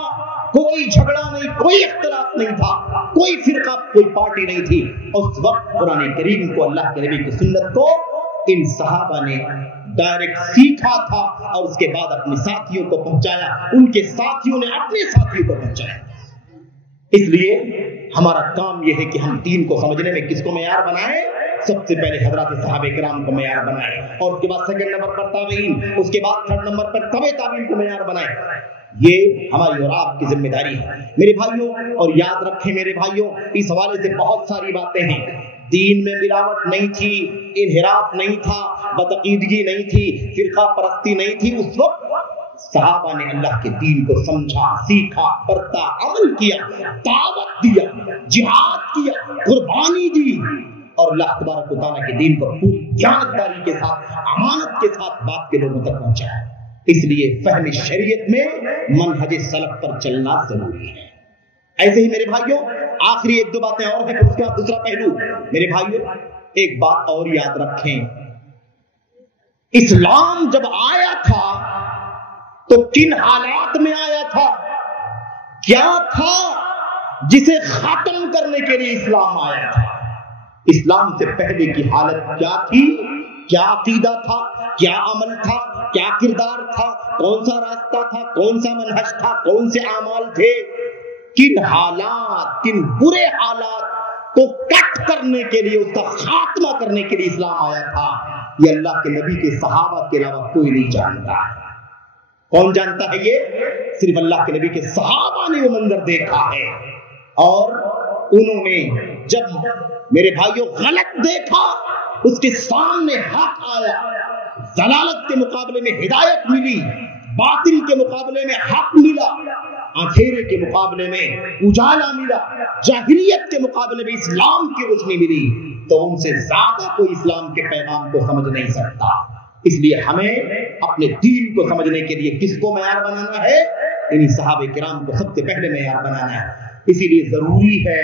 کوئی جھگڑا نہیں، کوئی اختلاف نہیں تھا، کوئی فرقہ، کوئی پارٹی نہیں تھی، اس وقت قرآن کریم کو، اللہ کے نبی کی سنت کو ان صحابہ نے ڈائریکٹ سیکھا تھا اور اس کے بعد اپنے ساتھیوں کو پہنچایا، ان کے ساتھیوں نے اپنے ساتھیوں کو پہنچایا۔ اس لیے ہمارا کام یہ ہے کہ ہم دین کو سمجھنے میں کس کو معیار بنائیں؟ سب سے پہلے حضرات صحابہ کرام کو معیار بنائیں، اور اس کے بعد سیکنڈ نمبر پر تابعین، اس کے بعد تھرڈ نمبر پر تبع تابعین کو معیار بنائیں۔ یہ ہماری اور آپ کی ذمہ داری ہے میرے بھائیوں۔ اور یاد رکھیں میرے بھائیوں، اس حوالے سے بہت ساری باتیں ہیں۔ دین میں ملاوٹ نہیں تھی، انحراف نہیں تھا، بدعقیدگی نہیں تھی، فرقہ پرستی نہیں تھی۔ اس وقت صحابہ نے اللہ کے دین کو سمجھا، سیکھا، برتا، عمل کیا، دعوت دیا، جہاد کیا، قربانی دی، اور اللہ تبارک و تعالیٰ کے دین کو پوری دیانتداری کے ساتھ، امانت کے ساتھ بات کے لوگوں تک پہنچایا۔ اس لیے فہم شریعت میں منہج سلف پر چلنا ضروری ہے۔ ایسے ہی میرے بھائیوں آخری ایک دو باتیں اور ہیں، پھر اس کے بعد دوسرا پہلو۔ میرے بھائیوں ایک بات اور یاد رکھیں، اسلام جب آیا تھا تو کن حالات میں آیا تھا؟ کیا تھا جسے ختم کرنے کے لیے اسلام آیا تھا؟ اسلام سے پہلے کی حالت کیا تھی؟ کیا عقیدہ تھا؟ کیا عمل تھا؟ کیا کردار تھا؟ کون سا راستہ تھا؟ کون سا منہج تھا؟ کون سے اعمال تھے؟ کن حالات، کن برے حالات کو کٹ کرنے کے لیے، اس کا خاتمہ کرنے کے لیے اسلام آیا تھا؟ یہ اللہ کے نبی کے صحابہ کے علاوہ کوئی نہیں جانتا ہے۔ کون جانتا ہے یہ؟ صرف اللہ کے نبی کے صحابہ نے وہ منظر دیکھا ہے، اور انہوں نے جب میرے بھائیوں غلط دیکھا، اس کے سامنے حق آیا، ضلالت کے مقابلے میں ہدایت ملی، باطل کے مقابلے میں حق ملا، اندھیرے کے مقابلے میں اجالا ملا، جاہلیت کے مقابلے میں اسلام کی روشنی ملی، تو ان سے زیادہ کوئی اسلام کے پیغام کو سمجھ نہیں سکتا۔ اس لیے ہمیں اپنے دین کو سمجھنے کے لیے کس کو معیار بنانا ہے؟ انہی صحابہ کرام کو سب سے پہلے معیار بنانا ہے۔ اسی لیے ضروری ہے،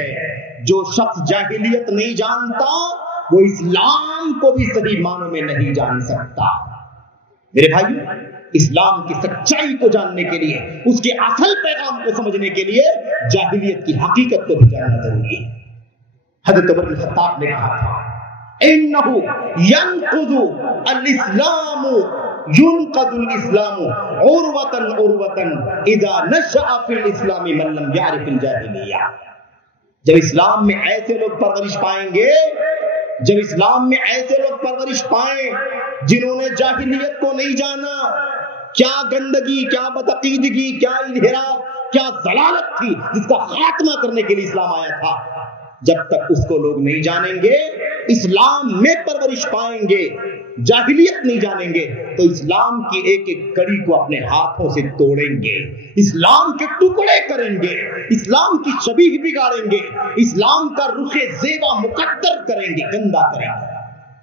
جو شخص جاہلیت نہیں جانتا وہ اسلام کو بھی صحیح معنوں میں نہیں جان سکتا۔ میرے بھائیو، اسلام کی سچائی کو جاننے کے لیے، اس کے اصل پیغام کو سمجھنے کے لیے جاہلیت کی حقیقت کو بھی جاننا ضروری ہے۔ حضرت عمر بن خطاب نے کہا تھا، اِنَّهُ يَنْقُضُ الْإِسْلَامُ يُنْقَضُ الْإِسْلَامُ عُرْوَةً عُرْوَةً إِذَا نَشَأَ فِي الْإِسْلَامِ مَن لَّمْ يَعْرِفِ الْجَاهِلِيَّةَ۔ جب اسلام میں ایسے لوگ پرورش پائیں گے، جب اسلام میں ایسے لوگ پرورش پائیں جنہوں نے جاہلیت کو نہیں جانا، کیا گندگی، کیا بدعقیدگی، کیا انحراف، کیا ضلالت تھی جس کا خاتمہ کرنے کے لیے اسلام آیا تھا، جب تک اس کو لوگ نہیں جانیں گے، اسلام میں پرورش پائیں گے، جاہلیت نہیں جانیں گے، تو اسلام کی ایک ایک کڑی کو اپنے ہاتھوں سے توڑیں گے، اسلام کے ٹکڑے کریں گے، اسلام کی شبیہ بگاڑیں گے، اسلام کا رخ زیبا مقدر کریں گے، گندا کریں گے،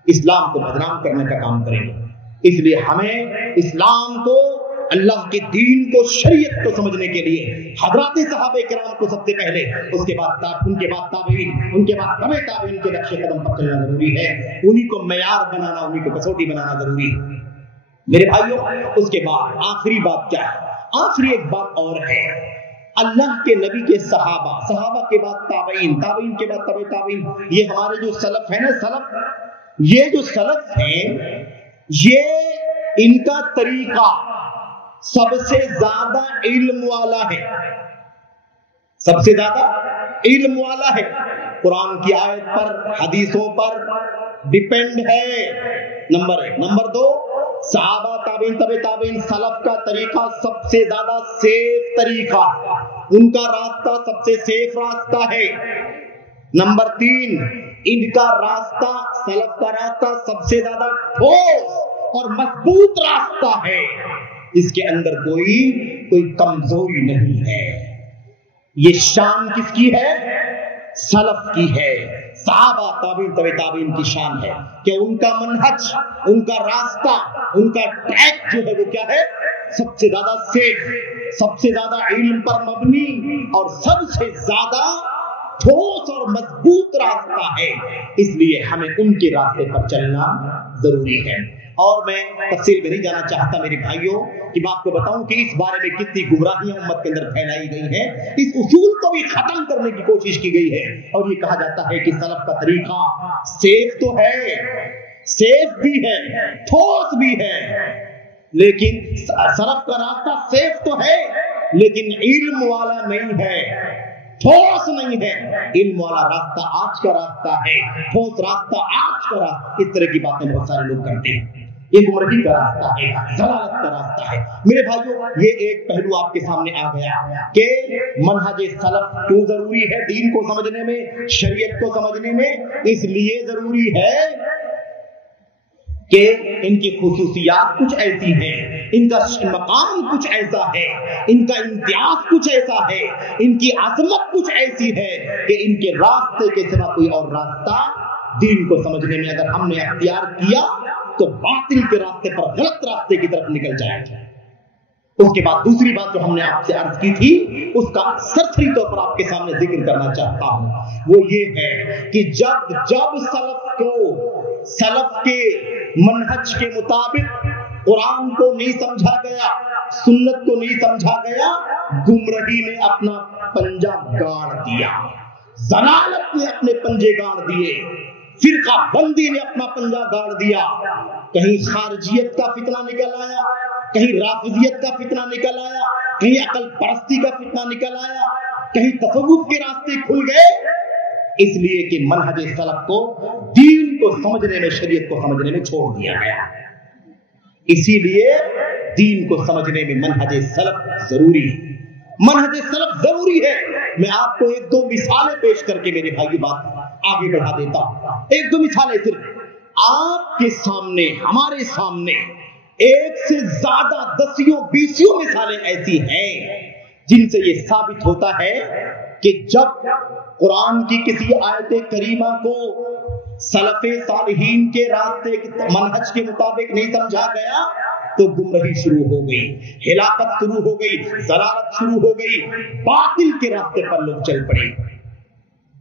اسلام کو بدنام کرنے کا کام کریں گے۔ اس لیے ہمیں اسلام کو، اللہ کے دین کو، شریعت کو سمجھنے کے لیے حضرات صحابہ کرام کو سب سے پہلے، اس کے بعد ان کے بعد تابعین، ان کے بعد تبع تابعین کے نقش قدم پر چلنا ضروری ہے، انہی کو معیار بنانا، انہی کو کسوٹی بنانا ضروری ہے میرے بھائیوں۔ اس کے بعد آخری بات کیا ہے؟ آخری ایک بات اور ہے، اللہ کے نبی کے صحابہ، صحابہ کے بعد تابعین، تابعین کے بعد تبع تابعین، یہ ہمارے جو سلف ہیں نا، سلف، یہ جو سلف ہیں، یہ ان کا طریقہ سب سے زیادہ علم والا ہے، سب سے زیادہ علم والا ہے۔ قرآن کی آیت پر، حدیثوں پر ڈیپینڈ ہے، نمبر 1۔ نمبر 2، صحابہ، تابعین، تبع تابعین، سلف کا طریقہ سب سے زیادہ سیف طریقہ، ان کا راستہ سب سے سیف راستہ ہے۔ نمبر 3، ان کا راستہ، سلف کا راستہ سب سے زیادہ ٹھوس اور مضبوط راستہ ہے، اس کے اندر کوئی کمزوری نہیں ہے۔ یہ شان کس کی ہے؟ سلف کی ہے، صحابہ، تابعین، تبع تابعین کی شان ہے کہ ان کا منہج، ان کا راستہ، ان کا ٹریک جو ہے وہ کیا ہے؟ سب سے زیادہ سیف، سب سے زیادہ علم پر مبنی اور سب سے زیادہ ٹھوس اور مضبوط راستہ ہے، اس لیے ہمیں ان کے راستے پر چلنا ضروری ہے۔ اور میں تفصیل میں نہیں جانا چاہتا میرے بھائیوں کہ میں آپ کو بتاؤں کہ اس بارے میں کتنی گمراہیاں امت کے اندر پھیلائی گئی ہیں، اس اصول کو بھی ختم کرنے کی کوشش کی گئی ہے، اور یہ کہا جاتا ہے کہ سلف کا طریقہ سیف تو ہے، سیف بھی ہے، ٹھوس بھی ہے، لیکن سلف کا راستہ سیف تو ہے لیکن علم والا نہیں ہے، ٹھوس نہیں ہے۔ علم والا راستہ آج کا راستہ ہے، ٹھوس راستہ آج کا راستہ، اس طرح کی باتیں بہت سارے لوگ کرتے ہیں۔ یہ گمراہی کا راستہ ہے، ضلالت کا راستہ ہے۔ میرے بھائیوں، یہ ایک پہلو آپ کے سامنے آ گیا کہ منہج سلف کیوں ضروری ہے دین کو سمجھنے میں، شریعت کو سمجھنے میں۔ اس لیے ضروری ہے کہ ان کی خصوصیات کچھ ایسی ہیں، ان کا مقام کچھ ایسا ہے، ان کا امتیاز کچھ ایسا ہے، ان کی عظمت کچھ ایسی ہے کہ ان کے راستے کے سوا کوئی اور راستہ دین کو سمجھنے میں اگر ہم نے اختیار کیا تو باطل کے راستے پر، غلط راستے کی طرف نکل جائے گا۔ اس کے بعد دوسری بات جو ہم نے آپ سے عرض کی تھی، اس کا سرسری طور پر آپ کے سامنے ذکر کرنا چاہتا ہوں، وہ یہ ہے کہ جب سلف کے منہج کے مطابق قرآن کو نہیں سمجھا گیا، سنت کو نہیں سمجھا گیا، گمراہی نے اپنا پنجہ گاڑ دیا، ضلالت نے اپنے پنجے گاڑ دیے، فرقہ بندی نے اپنا پنجہ گاڑ دیا، کہیں خارجیت کا فتنہ نکل آیا، کہیں رافضیت کا فتنہ نکل آیا، کہیں عقل پرستی کا فتنہ نکل آیا، کہیں تصوف کے راستے کھل گئے، اس لیے کہ منہج سلف کو، دین کو سمجھنے میں، شریعت کو سمجھنے میں چھوڑ دیا گیا۔ اسی لیے دین کو سمجھنے میں منہج سلف ضروری ہے، منہج سلف ضروری ہے۔ میں آپ کو ایک دو مثالیں پیش کر کے میرے بھائی بات آگے بڑھا دیتا ہوں۔ ایک دو مثالیں صرف آپ کے سامنے، ہمارے سامنے ایک سے زیادہ دسیوں بیسیوں مثالیں ایسی ہیں جن سے یہ ثابت ہوتا ہے کہ جب قرآن کی کسی آیت کریمہ کو سلف صالحین کے راستے منہج کے مطابق نہیں سمجھا گیا تو گمراہی شروع ہو گئی، ہلاکت شروع ہو گئی، ضلالت شروع ہو گئی، باطل کے راستے پر لوگ چل پڑے۔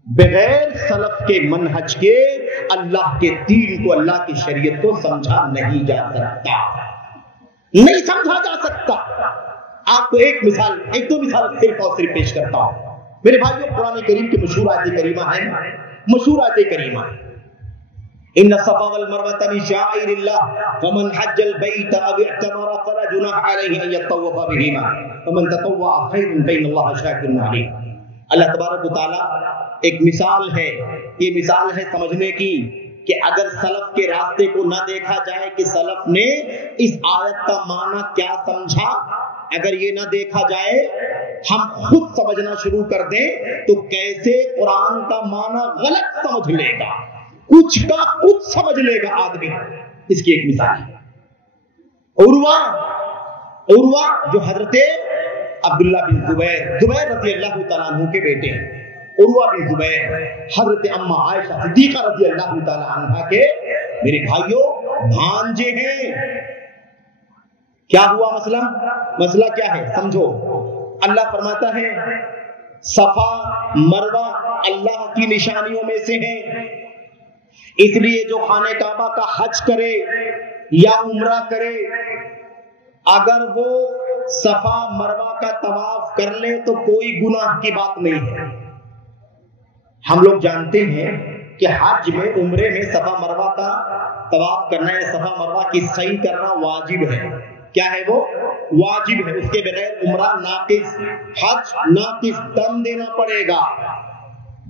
بغیر سلف کے منہج کے اللہ کے دین کو، اللہ کی شریعت کو سمجھا نہیں جا سکتا، نہیں سمجھا جا سکتا۔ آپ کو ایک دو مثال صرف اور صرف پیش کرتا ہوں میرے بھائیوں۔ قرآن کریم کی مشہور آیت کریمہ ہے، مشہور آیت کریمہ، ان الصفا والمروہ من شعائر اللہ فمن حج البیت او اعتمر فلا جناح علیہ ان یطوف بہما ومن تطوع خیر فإن اللہ شاکر علیم۔ اللہ تبارک و تعالی ایک مثال ہے، یہ مثال ہے سمجھنے کی کہ اگر سلف کے راستے کو نہ دیکھا جائے کہ سلف نے اس آیت کا معنی کیا سمجھا، اگر یہ نہ دیکھا جائے، ہم خود سمجھنا شروع کر دیں تو کیسے قرآن کا معنی غلط سمجھ لے گا، کچھ کا کچھ سمجھ لے گا آدمی۔ اس کی ایک مثال ہے عروہ جو حضرت عبداللہ بن زبیر رضی اللہ تعالیٰ عنہ کے بیٹے ہیں۔ عروہ بن زبیر حضرت اما عائشہ صدیقہ رضی اللہ تعالیٰ عنہ کے میرے بھائیوں بھانجے ہیں۔ کیا ہوا مسئلہ کیا ہے سمجھو۔ اللہ فرماتا ہے صفا مروہ اللہ کی نشانیوں میں سے ہیں، اس لیے جو خانہ کعبہ کا حج کرے یا عمرہ کرے، اگر وہ صفا مروہ کا طواف کر لے تو کوئی گناہ کی بات نہیں ہے۔ ہم لوگ جانتے ہیں کہ حج میں، عمرے میں صفا مروہ کا طواف کرنا یا صفا مروہ کی سعی کرنا واجب ہے۔ کیا ہے وہ؟ واجب ہے، اس کے بغیر عمرہ ناقص، حج ناقص، دم دینا پڑے گا۔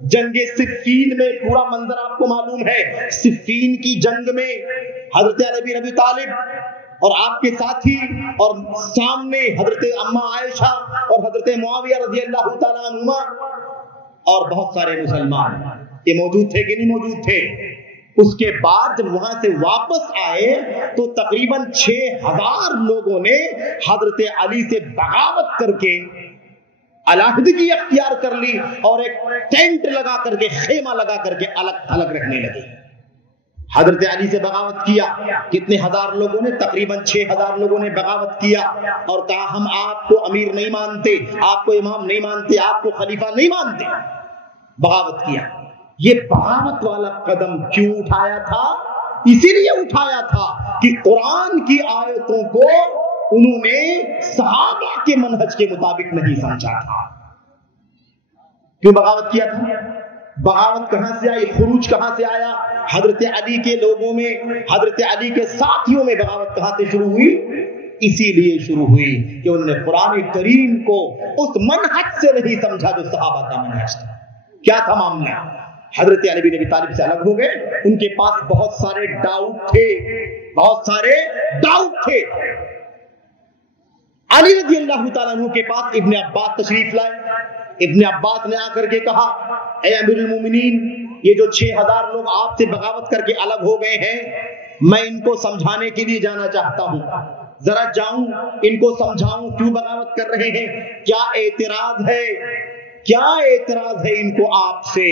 جنگ صفین میں پورا منظر آپ کو معلوم ہے. صفین کی جنگ میں حضرت علی بن ابی طالب اور آپ کے ساتھی اور سامنے حضرت اما عائشہ اور حضرت معاویہ رضی اللہ تعالیٰ عنہما اور بہت سارے مسلمان یہ موجود تھے کہ نہیں موجود تھے. اس کے بعد جب وہاں سے واپس آئے تو تقریباً 6000 لوگوں نے حضرت علی سے بغاوت کر کے علیحدگی اختیار کر لی اور ایک ٹینٹ لگا کر کے خیمہ لگا کر کے الگ تھلگ رہنے لگے. حضرت علی سے بغاوت کیا. کتنے ہزار لوگوں نے؟ تقریباً 6000 لوگوں نے بغاوت کیا اور کہا ہم آپ کو امیر نہیں مانتے, آپ کو امام نہیں مانتے, آپ کو خلیفہ نہیں مانتے. بغاوت کیا. یہ بغاوت والا قدم کیوں اٹھایا تھا؟ اسی لیے اٹھایا تھا کہ قرآن کی آیتوں کو انہوں نے صحابہ کے منہج کے مطابق نہیں سمجھا تھا. کیوں بغاوت کیا تھا؟ بغاوت کہاں سے آئی؟ خروج کہاں سے آیا؟ حضرت علی کے لوگوں میں, حضرت علی کے ساتھیوں میں بغاوت کہاں سے شروع ہوئی؟ اسی لیے شروع ہوئی کہ انہوں نے قرآن کریم کو اس منہج سے نہیں سمجھا جو صحابہ کا منہج تھا. کیا تھا معاملہ؟ حضرت علی بن ابی طالب سے الگ ہو گئے. ان کے پاس بہت سارے ڈاؤٹ تھے, بہت سارے ڈاؤٹ تھے. علی رضی اللہ تعالیٰ عنہ کے پاس ابن عباس تشریف لائے. ابن عباس نے آ کر کے کہا اے امیر المومنین, یہ جو 6000 لوگ آپ سے بغاوت کر کے الگ ہو گئے ہیں, میں ان کو سمجھانے کے لیے جانا چاہتا ہوں. ذرا جاؤں ان کو سمجھاؤں کیوں بغاوت کر رہے ہیں, کیا اعتراض ہے, کیا اعتراض ہے ان کو آپ سے,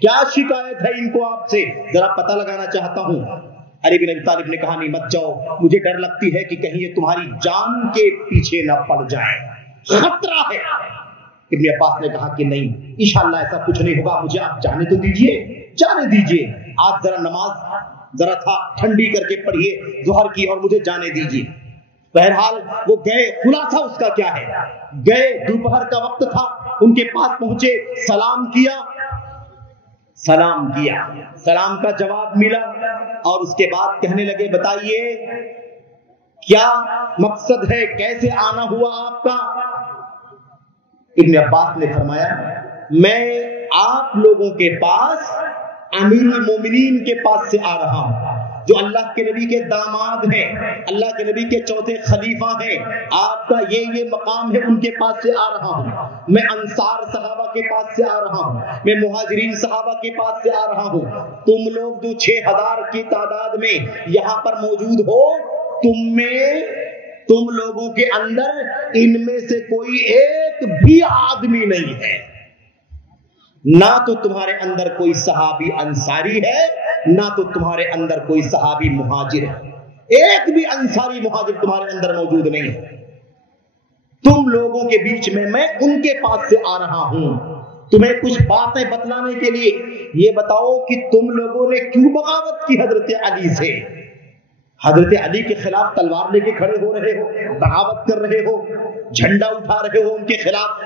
کیا شکایت ہے ان کو آپ سے, ذرا پتہ لگانا چاہتا ہوں. علی بن ابی طالب نے کہا نہیں مت جاؤ, مجھے ڈر لگتی ہے کہ کہیں یہ تمہاری جان کے پیچھے نہ پڑ جائے, خطرہ ہے. ابن عباس نے کہا کہ نہیں, انشاءاللہ ایسا کچھ نہیں ہوگا, مجھے آپ جانے تو دیجئے, جانے دیجئے. آپ ذرا نماز ذرا تھا ٹھنڈی کر کے پڑھیے ظہر کی اور مجھے جانے دیجئے. بہرحال وہ گئے. خلاصہ اس کا کیا ہے؟ گئے, دوپہر کا وقت تھا, ان کے پاس پہنچے, سلام کیا, سلام کیا, سلام کا جواب ملا اور اس کے بعد کہنے لگے بتائیے کیا مقصد ہے, کیسے آنا ہوا آپ کا؟ ابن عباس نے فرمایا میں آپ لوگوں کے پاس امیر المومنین کے پاس سے آ رہا ہوں, جو اللہ کے نبی کے داماد ہیں, اللہ کے نبی کے چوتھے خلیفہ ہیں, آپ کا یہ مقام ہے, ان کے پاس سے آ رہا ہوں. میں انصار صحابہ کے پاس سے آ رہا ہوں, میں مہاجرین صحابہ کے پاس سے آ رہا ہوں. تم لوگ جو 6000 کی تعداد میں یہاں پر موجود ہو, تم لوگوں کے اندر ان میں سے کوئی ایک بھی آدمی نہیں ہے, نہ تو تمہارے اندر کوئی صحابی انصاری ہے, نہ تو تمہارے اندر کوئی صحابی مہاجر ہے. ایک بھی انصاری مہاجر تمہارے اندر موجود نہیں ہے. تم لوگوں کے بیچ میں ان کے پاس سے آ رہا ہوں تمہیں کچھ باتیں بتلانے کے لیے. یہ بتاؤ کہ تم لوگوں نے کیوں بغاوت کی حضرت علی سے؟ حضرت علی کے خلاف تلوار لے کے کھڑے ہو رہے ہو, بغاوت کر رہے ہو, جھنڈا اٹھا رہے ہو ان کے خلاف,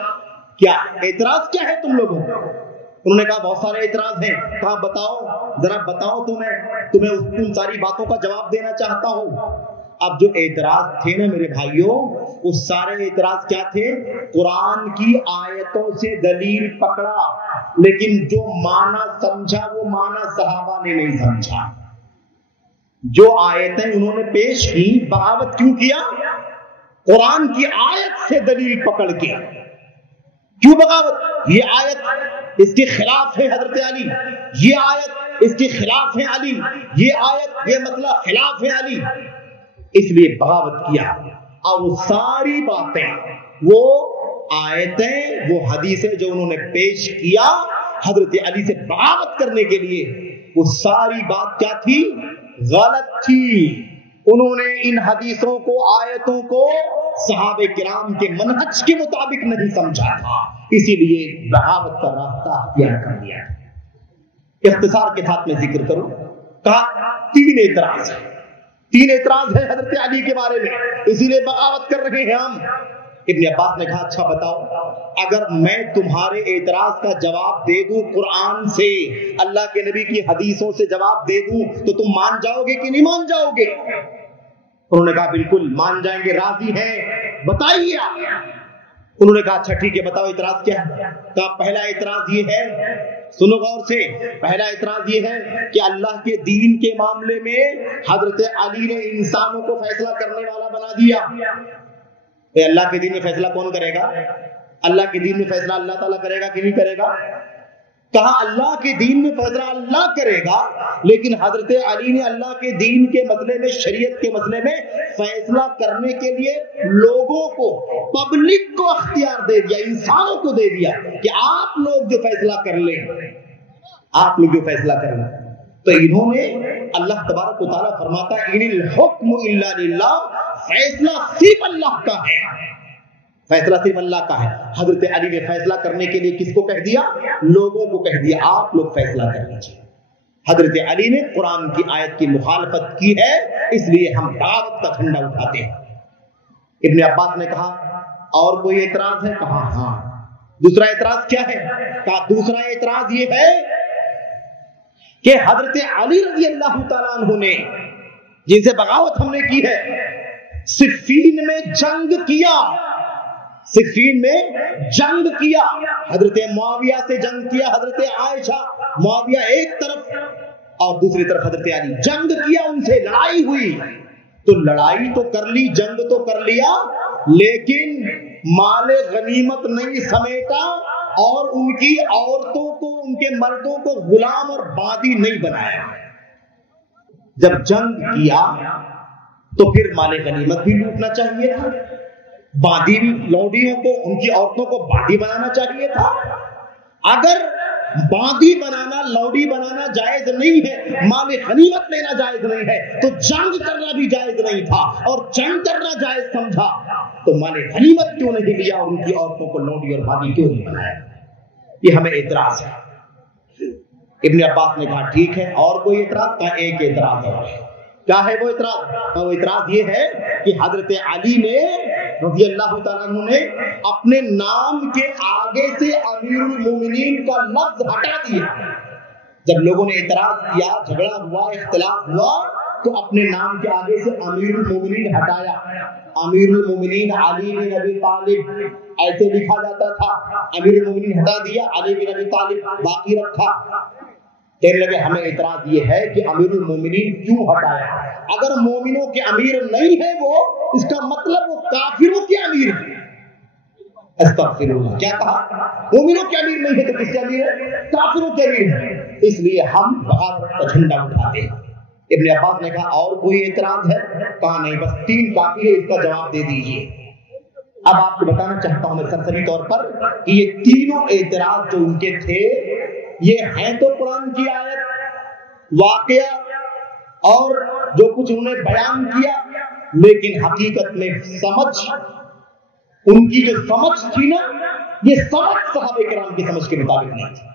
کیا اعتراض کیا ہے تم لوگوں کو؟ انہوں نے کہا بہت سارے اعتراض ہیں. کہا بتاؤ, ذرا بتاؤ, تمہیں ان ساری باتوں کا جواب دینا چاہتا ہوں. اب جو اعتراض تھے نا میرے بھائیوں, وہ سارے اعتراض کیا تھے؟ قرآن کی آیتوں سے دلیل پکڑا, لیکن جو معنی سمجھا وہ معنی صحابہ نے نہیں سمجھا. جو آیتیں انہوں نے پیش کی, بغاوت کیوں کیا؟ قرآن کی آیت سے دلیل پکڑ کے. کیوں بغاوت؟ یہ آیت اس کے خلاف ہے حضرت علی, یہ آیت اس کے خلاف ہے علی, یہ آیت یہ مسئلہ خلاف ہے علی, اس لیے بغاوت کیا. اور وہ ساری باتیں, وہ آیتیں, وہ حدیثیں جو انہوں نے پیش کیا حضرت علی سے بغاوت کرنے کے لیے, وہ ساری بات کیا تھی؟ غلط تھی. انہوں نے ان حدیثوں کو, آیتوں کو صحابہ کرام کے منہج کے مطابق نہیں سمجھا تھا, اسی لیے بغاوت کا راستہ اختیار کر لیا. اختصار کے ساتھ میں ذکر کروں, کہا 3 اعتراض ہے, 3 اعتراض ہے حضرت علی کے بارے میں, اسی لیے بغاوت کر رہے ہیں ہم. ابن عباس نے کہا اچھا بتاؤ, اگر میں تمہارے اعتراض کا جواب دے دوں قرآن سے, اللہ کے نبی کی حدیثوں سے جواب دے دوں, تو تم مان جاؤ گے کہ نہیں مان جاؤ گے؟ انہوں نے کہا بالکل مان جائیں گے, راضی ہیں, بتائیے آپ. انہوں نے کہا اچھا ٹھیک ہے, بتاؤ اعتراض کیا ہے. کہا پہلا اعتراض یہ ہے سنو غور سے، پہلا اعتراض یہ ہے کہ اللہ کے دین کے معاملے میں حضرت علی نے انسانوں کو فیصلہ کرنے والا بنا دیا۔ اللہ کے دین میں فیصلہ کون کرے گا؟ اللہ کے دین میں فیصلہ اللہ تعالیٰ کرے گا کہ نہیں کرے گا؟ کہا اللہ کے دین میں فیصلہ اللہ کرے گا، لیکن حضرت علی نے اللہ کے دین کے مسئلے میں، شریعت کے مسئلے میں فیصلہ کرنے کے لیے لوگوں کو، پبلک کو اختیار دے دیا، انسانوں کو دے دیا کہ آپ لوگ جو فیصلہ کر لیں، آپ لوگ جو فیصلہ کر لیں۔ تو انہوں نے، اللہ تبارک و تعالیٰ فرماتا ہے ان الحکم الا للہ، فیصلہ صرف اللہ کا ہے، فیصلہ صرف اللہ کا ہے۔ حضرت علی نے فیصلہ کرنے کے لیے کس کو کہہ دیا؟ لوگوں کو کہہ دیا آپ لوگ فیصلہ کر لیجیے۔ حضرت علی نے قرآن کی آیت کی مخالفت کی ہے، اس لیے ہم دعوت کا جھنڈا اٹھاتے ہیں۔ ابن عباس نے کہا اور کوئی اعتراض ہے؟ کہا ہاں۔ دوسرا اعتراض کیا ہے؟ کہا دوسرا اعتراض یہ ہے کہ حضرت علی رضی اللہ تعالیٰ عنہ نے، جن سے بغاوت ہم نے کی ہے، صفین میں جنگ کیا، صفین میں جنگ کیا، حضرت معاویہ سے جنگ کیا، حضرت عائشہ، معاویہ ایک طرف اور دوسری طرف حضرت علی، جنگ کیا، ان سے لڑائی ہوئی۔ تو لڑائی تو کر لی، جنگ تو کر لیا، لیکن مال غنیمت نہیں سمیٹا اور ان کی عورتوں کو، ان کے مردوں کو غلام اور باندی نہیں بنایا۔ جب جنگ کیا تو پھر مال غنیمت بھی لوٹنا چاہیے تھا، باندی بھی، لوڈیوں کو، ان کی عورتوں کو باندی بنانا چاہیے تھا۔ اگر باندی بنانا، لوڈی بنانا جائز نہیں ہے، مال غنیمت لینا جائز نہیں ہے، تو جنگ کرنا بھی جائز نہیں تھا، اور جنگ کرنا جائز سمجھا تو مال غنیمت کیوں نہیں لیا اور ان کی عورتوں کو لوڈی اور باندی کیوں نہیں بنایا؟ یہ ہمیں اعتراض ہے۔ ابن عباس نے کہا ٹھیک ہے، اور کوئی اعتراض؟ کا ایک اعتراض اور ہے۔ کیا ہے وہ اعتراض؟ وہ اعتراض یہ ہے کہ حضرت علی نے رضی اللہ تعالیٰ عنہ نے اپنے نام کے آگے سے امیر المومنین کا لفظ ہٹا دیا۔ جب لوگوں نے اعتراض کیا، جھگڑا ہوا، اختلاف ہوا، تو اپنے نام کے آگے سے امیر المومنین ہٹایا۔ امیر المومنین علی بن ابی طالب ایسے لکھا جاتا تھا، امیر المومنین ہٹا دیا، علی بن ابی طالب باقی رکھا۔ کہنے لگے ہمیں اعتراض یہ ہے کہ امیر المومنین کیوں ہٹایا؟ اگر مومنوں کے امیر نہیں ہے وہ، اس کا مطلب وہ کافروں کے امیر ہے۔ استغفر اللہ، کیا کہا؟ مومنوں کے امیر نہیں ہے تو کس کے امیر ہے؟ کافروں کے امیر ہے۔ اس لیے ہم بغاوت کا جھنڈا اٹھاتے ہیں۔ ابن عباس نے کہا اور کوئی اعتراض ہے؟ کہا نہیں، بس 3 کافی ہے، اس کا جواب دے دیجیے۔ اب آپ کو بتانا چاہتا ہوں میں سرسری طور پر کہ یہ تینوں اعتراض جو ان کے تھے، یہ ہیں تو قرآن کی آیت، واقعہ اور جو کچھ انہوں نے بیان کیا، لیکن حقیقت میں سمجھ، ان کی جو سمجھ تھی نا، یہ سمجھ صحابہ کرام کی سمجھ کے مطابق نہیں تھی،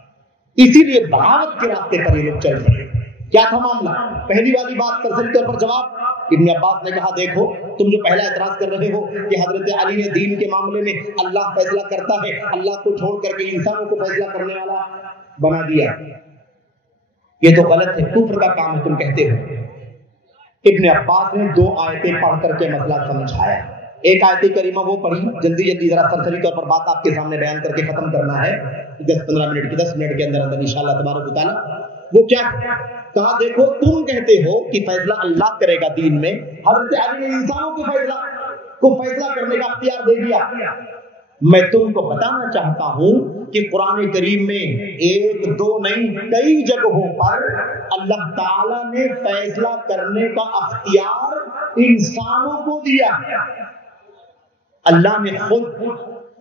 اسی لیے بغاوت کے راستے پر یہ لوگ چل رہے۔ کیا تھا معاملہ؟ پہلی والی بات سرسری طور پر جواب ابن عباس نے کہا دیکھو تم جو پہلا اعتراض کر رہے ہو کہ حضرت علی نے دین کے معاملے میں اللہ فیصلہ کرتا ہے، اللہ کو چھوڑ کر کے انسانوں کو فیصلہ کرنے والا بنا دیا، یہ تو غلط ہے، کفر کا کام ہے تم کہتے ہو۔ ابن عباس نے 2 آیتیں پڑھ کر کے مسئلہ سمجھایا۔ ایک آیت کریمہ وہ پڑھی، جلدی ذرا سرسری طور پر بات آپ کے سامنے بیان کر کے ختم کرنا ہے 10-15 منٹ کی، 10 منٹ کے اندر انشاءاللہ تبارک و تعالی۔ وہ کیا کہا؟ دیکھو تم کہتے ہو کہ فیصلہ اللہ کرے گا دین میں، حضرت علی نے انسانوں کے فیصلہ کرنے کا اختیار دے دیا۔ میں تم کو بتانا چاہتا ہوں کہ قرآن کریم میں 1-2 نہیں، کئی جگہوں پر اللہ تعالیٰ نے فیصلہ کرنے کا اختیار انسانوں کو دیا۔ اللہ نے خود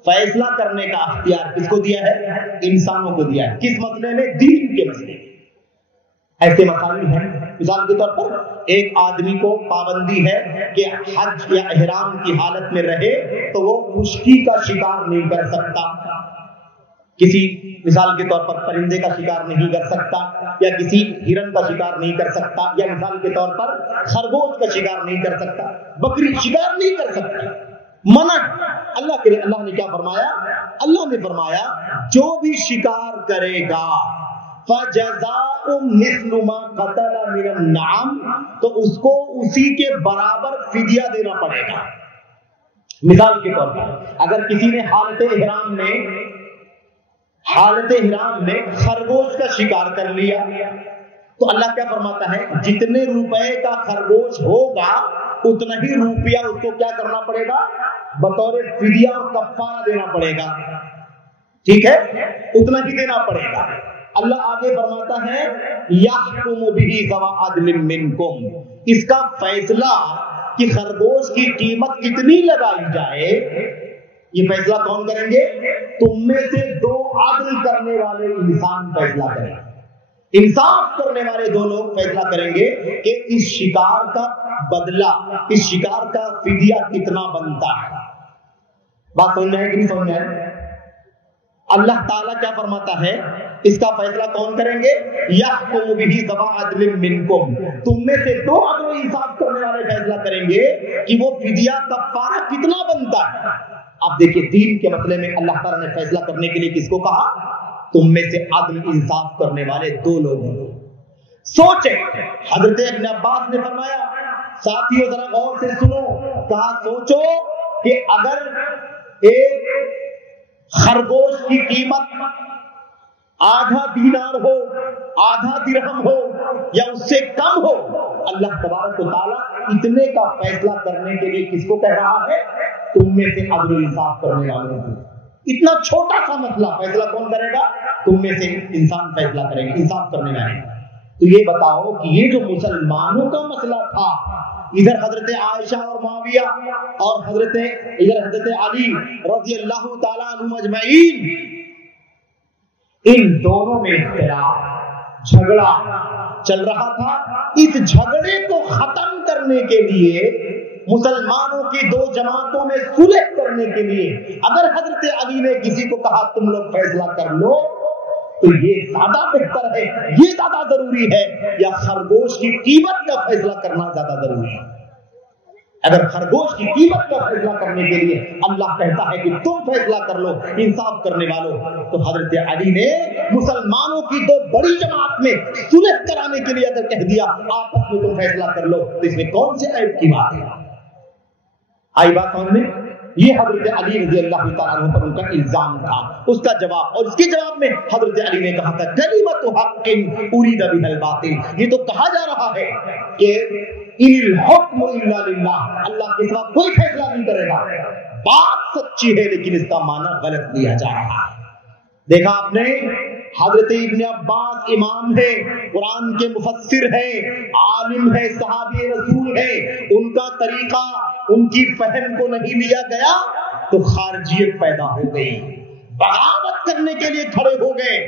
فیصلہ کرنے کا اختیار کس کو دیا ہے؟ انسانوں کو دیا ہے۔ کس مسئلے میں؟ دین کے مسئلے۔ ایسے مسائل ہیں، مثال کے طور پر ایک آدمی کو پابندی ہے کہ حج یا احرام کی حالت میں رہے تو وہ خشکی کا شکار نہیں کر سکتا، کسی مثال کے طور پر پرندے کا شکار نہیں کر سکتا، یا کسی ہرن کا شکار نہیں کر سکتا، یا مثال کے طور پر خرگوش کا شکار نہیں کر سکتا، بکری شکار نہیں کر سکتا، منع۔ اللہ نے کیا فرمایا؟ اللہ نے فرمایا جو بھی شکار کرے گا فَجَزَاءٌ مِثْلُ مَا قَتَلَ مِنَ النَّعَامِ، تو اس کو اسی کے برابر فدیہ دینا پڑے گا۔ مثال کے طور پر اگر کسی نے حالت احرام میں حالت احرام میں خرگوش کا شکار کر لیا تو اللہ کیا فرماتا ہے جتنے روپے کا خرگوش ہوگا اتنا ہی روپیہ اس کو کیا کرنا پڑے گا بطور فدیہ اور کفارہ دینا پڑے گا. ٹھیک ہے, اتنا ہی دینا پڑے گا. اللہ آگے فرماتا ہے یحکم بہ ذو عدل منکم, اس کا فیصلہ کہ خرگوش کی قیمت کتنی لگائی جائے یہ فیصلہ کون کریں گے؟ تم میں سے دو عدل کرنے والے انسان فیصلہ کریں گے. انصاف کرنے والے دو لوگ فیصلہ کریں گے کہ اس شکار کا بدلہ, اس شکار کا فدیہ کتنا بنتا ہے. بات سمجھ میں ہے کہ نہیں سمجھ میں ہے؟ اللہ تعالیٰ کیا فرماتا ہے اس کا فیصلہ کون کریں گے؟ یحکم بہ ذو عدل منکم, تم میں سے دو عدل و انصاف کرنے والے فیصلہ کریں گے کہ وہ فدیہ کفارہ کتنا بنتا ہے. آپ دیکھیے دین کے مسئلے میں اللہ تعالیٰ نے فیصلہ کرنے کے لیے کس کو کہا؟ تم میں سے عدل انصاف کرنے والے دو لوگ ہیں. سوچیں, حضرت ابن عباس نے فرمایا, ساتھیوں ذرا غور سے سنو, کہا سوچو کہ اگر ایک خرگوش کی قیمت آدھا دینار ہو, آدھا درہم ہو یا اس سے کم ہو, اللہ تبارک و تعالیٰ اتنے کا فیصلہ کرنے کے لیے کس کو کہہ رہا ہے؟ تم میں سے عدل و انصاف کرنے والوں کو. اتنا چھوٹا سا مسئلہ فیصلہ کون کرے گا؟ تم میں سے انسان فیصلہ کریں گے, انصاف کرنے والے. تو یہ بتاؤ کہ یہ جو مسلمانوں کا مسئلہ تھا, ادھر حضرت عائشہ اور معاویہ اور ادھر حضرت علی رضی اللہ تعالیٰ عنہم اجمعین, ان دونوں میں اختلاف جھگڑا چل رہا تھا. اس جھگڑے کو ختم کرنے کے لیے, مسلمانوں کی دو جماعتوں میں صلح کرنے کے لیے اگر حضرت علی نے کسی کو کہا تم لوگ فیصلہ کر لو تو یہ زیادہ بہتر ہے, یہ زیادہ ضروری ہے, یا خرگوش کی قیمت کا فیصلہ کرنا زیادہ ضروری ہے؟ اگر خرگوش کی قیمت کا فیصلہ کرنے کے لیے اللہ کہتا ہے کہ تم فیصلہ کر لو انصاف کرنے والوں, تو حضرت علی نے مسلمانوں کی دو بڑی جماعت میں صلح کرانے کے لیے اگر کہہ دیا آپس میں تم فیصلہ کر لو, تو اس میں کون سے عیب کی بات ہے؟ آئی بات سمجھ میں؟ یہ حضرت علی رضی اللہ تعالیٰ عنہ پر ان کا الزام تھا. اس کا جواب, اور اس کے جواب میں حضرت علی نے کہا تھا کلمۃ حق ارید بها الباطل, یہ تو کہا جا رہا ہے کہ ان الحکم الا للہ, اللہ کے سوا کوئی فیصلہ نہیں کرے گا. بات سچی ہے لیکن اس کا معنی غلط لیا جا رہا ہے. دیکھا آپ نے, حضرت ابن عباس امام ہے, قرآن کے مفسر ہیں, عالم ہے, صحابی رسول ہے, ان کا طریقہ ان کی فہم کو نہیں لیا گیا تو خارجیت پیدا ہو گئی, بغاوت کرنے کے لیے کھڑے ہو گئے,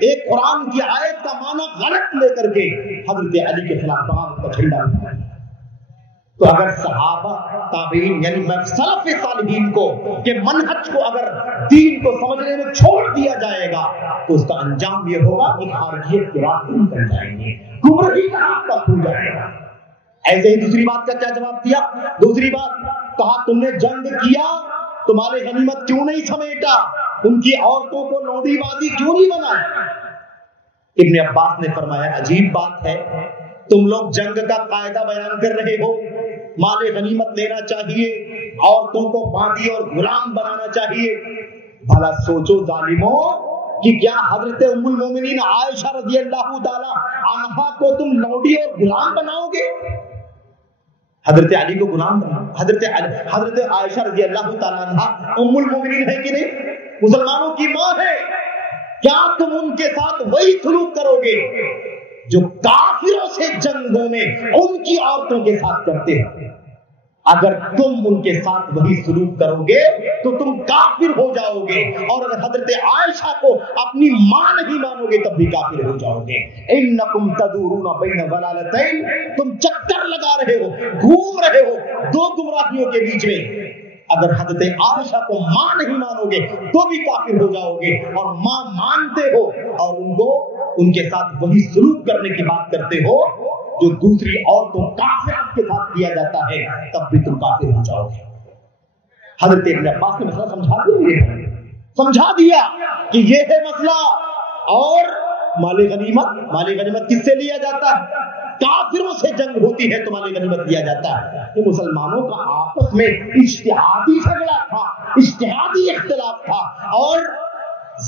ایک قرآن کی آیت کا معنی غلط لے کر کے حضرت علی کے خلاف بغاوت کا جھنڈا اٹھایا. تو اگر صحابہ تابعین یعنی سلف صالحین کو کہ منہج کو اگر دین کو سمجھنے میں چھوڑ دیا جائے گا تو اس کا انجام یہ ہوگا کہ خارجیت کے راستے نکل جائیں گے, گمراہی کا راستہ کھل جائے گا. ایسے ہی دوسری بات کا کیا جواب دیا؟ دوسری بات کہا تم نے جنگ کیا تو مال غنیمت کیوں نہیں سمیٹا, ان کی عورتوں کو لونڈی بازی کیوں نہیں بنایا؟ ابن عباس نے فرمایا عجیب بات ہے, تم لوگ جنگ کا قاعدہ بیان کر رہے ہو, مال غنیمت لینا چاہیے, عورتوں کو باندھی اور غلام بنانا چاہیے. بھلا سوچو ظالموں کہ کیا حضرت ام المومنین عائشہ رضی اللہ تعالی عنہا کو تم لونڈی اور غلام بناؤ گے؟ حضرت علی کو غلام بناؤ. حضرت عائشہ رضی اللہ تعالی عنہا ام المومنین ہے کہ نہیں, مسلمانوں کی ماں ہے, کیا تم ان کے ساتھ وہی سلوک کرو گے جو کافروں سے جنگوں میں ان کی عورتوں کے ساتھ کرتے ہیں؟ اگر تم ان کے ساتھ وہی سلوک کرو گے تو تم کافر ہو جاؤ گے, اور اگر حضرت عائشہ کو اپنی ماں نہیں مانو گے تب بھی کافر ہو جاؤ گے. انکم تدورون بین ضلالتین, تم چکر لگا رہے ہو, گھوم رہے ہو دو گمراہیوں کے بیچ میں. اگر حضرت عائشہ کو ماں نہیں مانو گے تو بھی کافر ہو جاؤ گے, اور ماں مانتے ہو اور ان کو ان کے ساتھ وہی سلوک کرنے کی بات کرتے ہو جو دوسری عورتوں کافرات کے ساتھ کیا جاتا ہے, تب بھی تم کافر ہو جاؤ گے. حضرت ابن عباس نے مسئلہ سمجھا دیا کہ یہ ہے مسئلہ. اور مال غنیمت کس سے لیا جاتا ہے؟ کافروں سے جنگ ہوتی ہے تو مال غنیمت لیا جاتا ہے. یہ مسلمانوں کا آپس میں اجتہادی جھگڑا تھا, اجتہادی اختلاف تھا, اور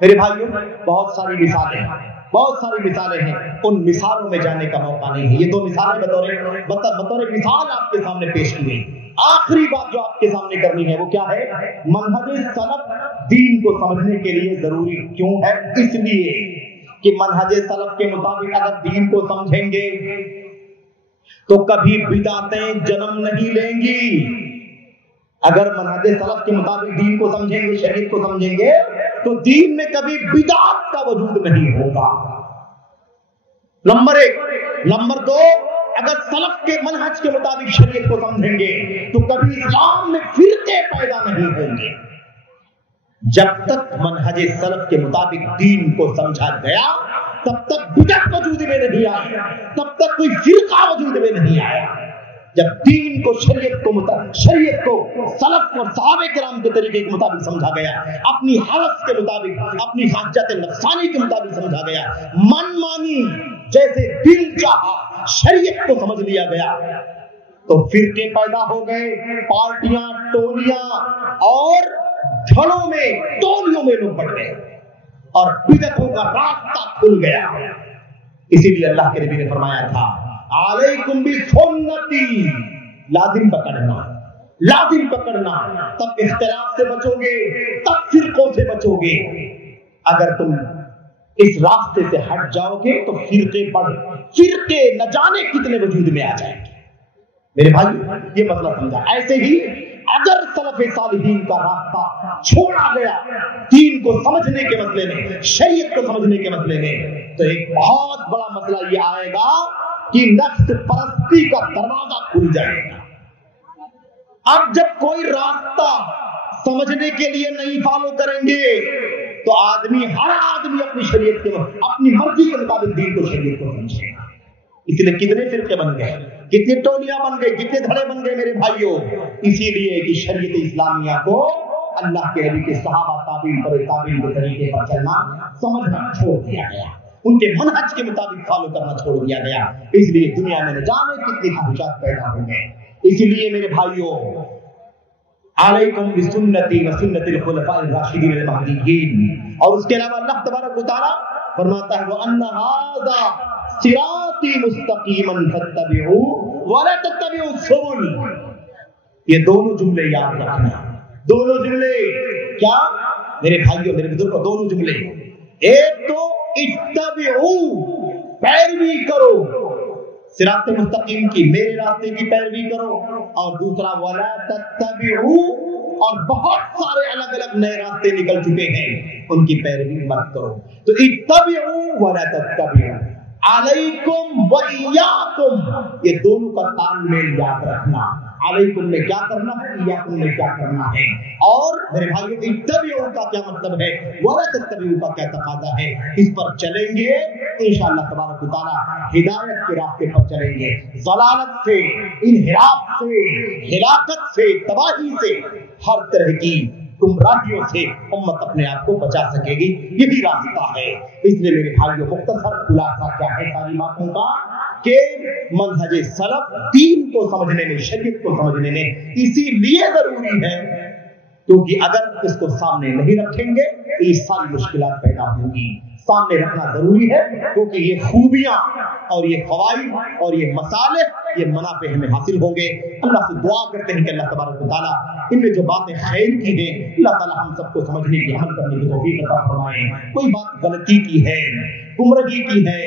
میرے بھائیوں بہت ساری مثالیں ہیں، ان مثالوں میں جانے کا موقع نہیں ہے. یہ دو مثالیں بطور مثال آپ کے سامنے پیش کی گئی. آخری بات جو آپ کے سامنے کرنی ہے وہ کیا ہے؟ منہج سلف دین کو سمجھنے کے لیے ضروری کیوں ہے؟ اس لیے کہ منہج سلف کے مطابق اگر دین کو سمجھیں گے تو کبھی بدعتیں جنم نہیں لیں گی. اگر منہج سلف کے مطابق دین کو سمجھیں گے، شریعت کو سمجھیں گے، تو دین میں کبھی بدعت کا وجود نہیں ہوگا. نمبر 1. نمبر 2، اگر سلف کے منہج کے مطابق شریعت کو سمجھیں گے تو کبھی اسلام میں فرقے پیدا نہیں ہوں گے. جب تک منہج سلف کے مطابق دین کو سمجھا گیا تب تک بدعت وجود میں نہیں آئی، تب تک کوئی فرقہ وجود میں نہیں آیا. جب دین کو شریعت کو سلف اور صحابہ کرام کے طریقے کے مطابق سمجھا گیا، اپنی حوث کے مطابق، اپنی خواہشات نفسانی کے مطابق سمجھا گیا، من مانی جیسے دل چاہا شریعت کو سمجھ لیا گیا، تو فرقے پیدا ہو گئے، پارٹیاں، ٹولیاں اور دھڑوں میں، ٹولیوں میں لوگ بڑھ گئے اور بدعتوں کا راستہ کھل گیا. اسی لیے اللہ کے نبی نے فرمایا تھا علیکم بسنتی، لازم پکڑنا، تب اختلاف سے بچو گے، تب فرقوں سے بچو گے. اگر تم اس راستے سے ہٹ جاؤ گے تو فرقے نہ جانے کتنے وجود میں آ جائیں گے. میرے بھائی یہ مسئلہ سمجھا. ایسے ہی اگر سلف صالحین کا راستہ چھوڑا گیا دین کو سمجھنے کے مسئلے میں، شریعت کو سمجھنے کے مسئلے میں، تو ایک بہت بڑا مسئلہ یہ آئے گا کہ نفس پرستی کا دروازہ کھل جائے گا. اب جب کوئی راستہ سمجھنے کے لیے نہیں فالو کریں گے تو ہر آدمی اپنی شریعت کے اپنی مرضی کے مطابق دین کو، شریعت کو سمجھے گا. اس لیے کتنے فرقے بن گئے، کتنی ٹولیاں بن گئے، کتنے دھڑے بن گئے میرے بھائیوں. اسی لیے کہ شریعت اسلامیہ کو اللہ کے نبی کے صحابہ تابعین کے طریقے پر چلنا، سمجھنا چھوڑ دیا گیا، ان کے منہج کے مطابق فالو کرنا چھوڑ دیا گیا. اس لیے دنیا میں نہ جانے کتنی خواہشات پیدا ہو گئے. اسی لیے میرے بھائیوں علیکم بسنتی وسنت الخلفاء الراشدین المہدیین. اور اس کے علاوہ اللہ تبارک و تعالی فرماتا ہے وَأَنَّ هَذَا صراطی مستقیما فاتبعوه ولا تتبعوا السبل. یہ دونوں جملے یاد رکھنا. دونوں جملے کیا میرے بھائیوں، میرے بزرگوں؟ دونوں جملے. ایک تو اتبعوا، پیروی کرو صراط مستقیم کی، میرے راستے کی پیروی کرو. اور دوسرا ولا تتبعوا، اور بہت سارے الگ الگ نئے راستے نکل چکے ہیں، ان کی پیروی مت کرو. تو اتبعوا ولا تتبعوا، علیکم و ایاکم، یہ دونوں کا تال میل یاد رکھنا. علیکم میں کیا کرنا ہے، ایاکم میں کیا کرنا ہے. اور میرے بھائیوں اتبعوا کا کیا مطلب ہے، ولا تتبعوا کا کیا تقاضا ہے. اس پر چلیں گے انشاءاللہ تبارک و تعالی ہدایت کے راستے پر چلیں گے. ضلالت سے، انحراف سے، ہلاکت سے، تباہی سے، ہر طرح کی گمراہیوں سے امت اپنے آپ کو بچا سکے گی. یہی راستہ ہے. اس لیے میرے بھائیوں مختصر خلاصہ کیا ہے ساری باتوں کا کہ منہج سلف دین کو سمجھنے میں، شریعت کو سمجھنے میں اسی لیے ضروری ہے کیونکہ اگر اس کو سامنے نہیں رکھیں گے یہ ساری مشکلات پیدا ہوں گی. سامنے رکھنا ضروری ہے کیونکہ یہ خوبیاں اور یہ فوائد اور یہ مصالح، یہ منافع ہمیں حاصل ہوں گے. اللہ سے دعا کرتے ہیں کہ اللہ تبارک و تعالیٰ ان میں جو باتیں خیر کی ہیں اللہ تعالیٰ ہم سب کو سمجھنے کی، عمل کرنے کی توفیق عطا فرمائے. کوئی بات غلطی کی ہے، گمراہی کی ہے،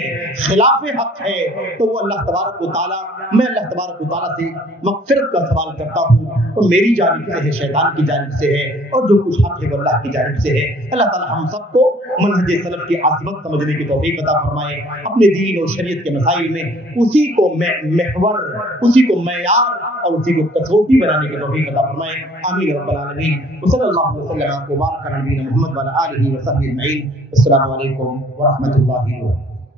خلاف حق ہے تو وہ اللہ تبارک و تعالیٰ، میں اللہ تبارک و تعالیٰ سے مغفرت کا سوال کرتا ہوں. اور میری جانب سے ہے، شیطان کی جانب سے ہے، اور جو کچھ حق ہے وہ اللہ کی جانب سے ہے. اللہ تعالیٰ ہم سب کو منہج سلف کی عظمت سمجھنے کی توفیق عطا فرمائے. اپنے دین اور شریعت کے مسائل میں اسی کو محور، اسی کو معیار اور اسی کو کسوٹی بنانے کی توفیق عطا فرمائے. آمین رب العالمین. وصلی اللہ وسلم وبارک علی نبینا محمد وعلی آلہ وصحبہ اجمعین. السلام علیکم ورحمۃ اللہ وبرکاتہ.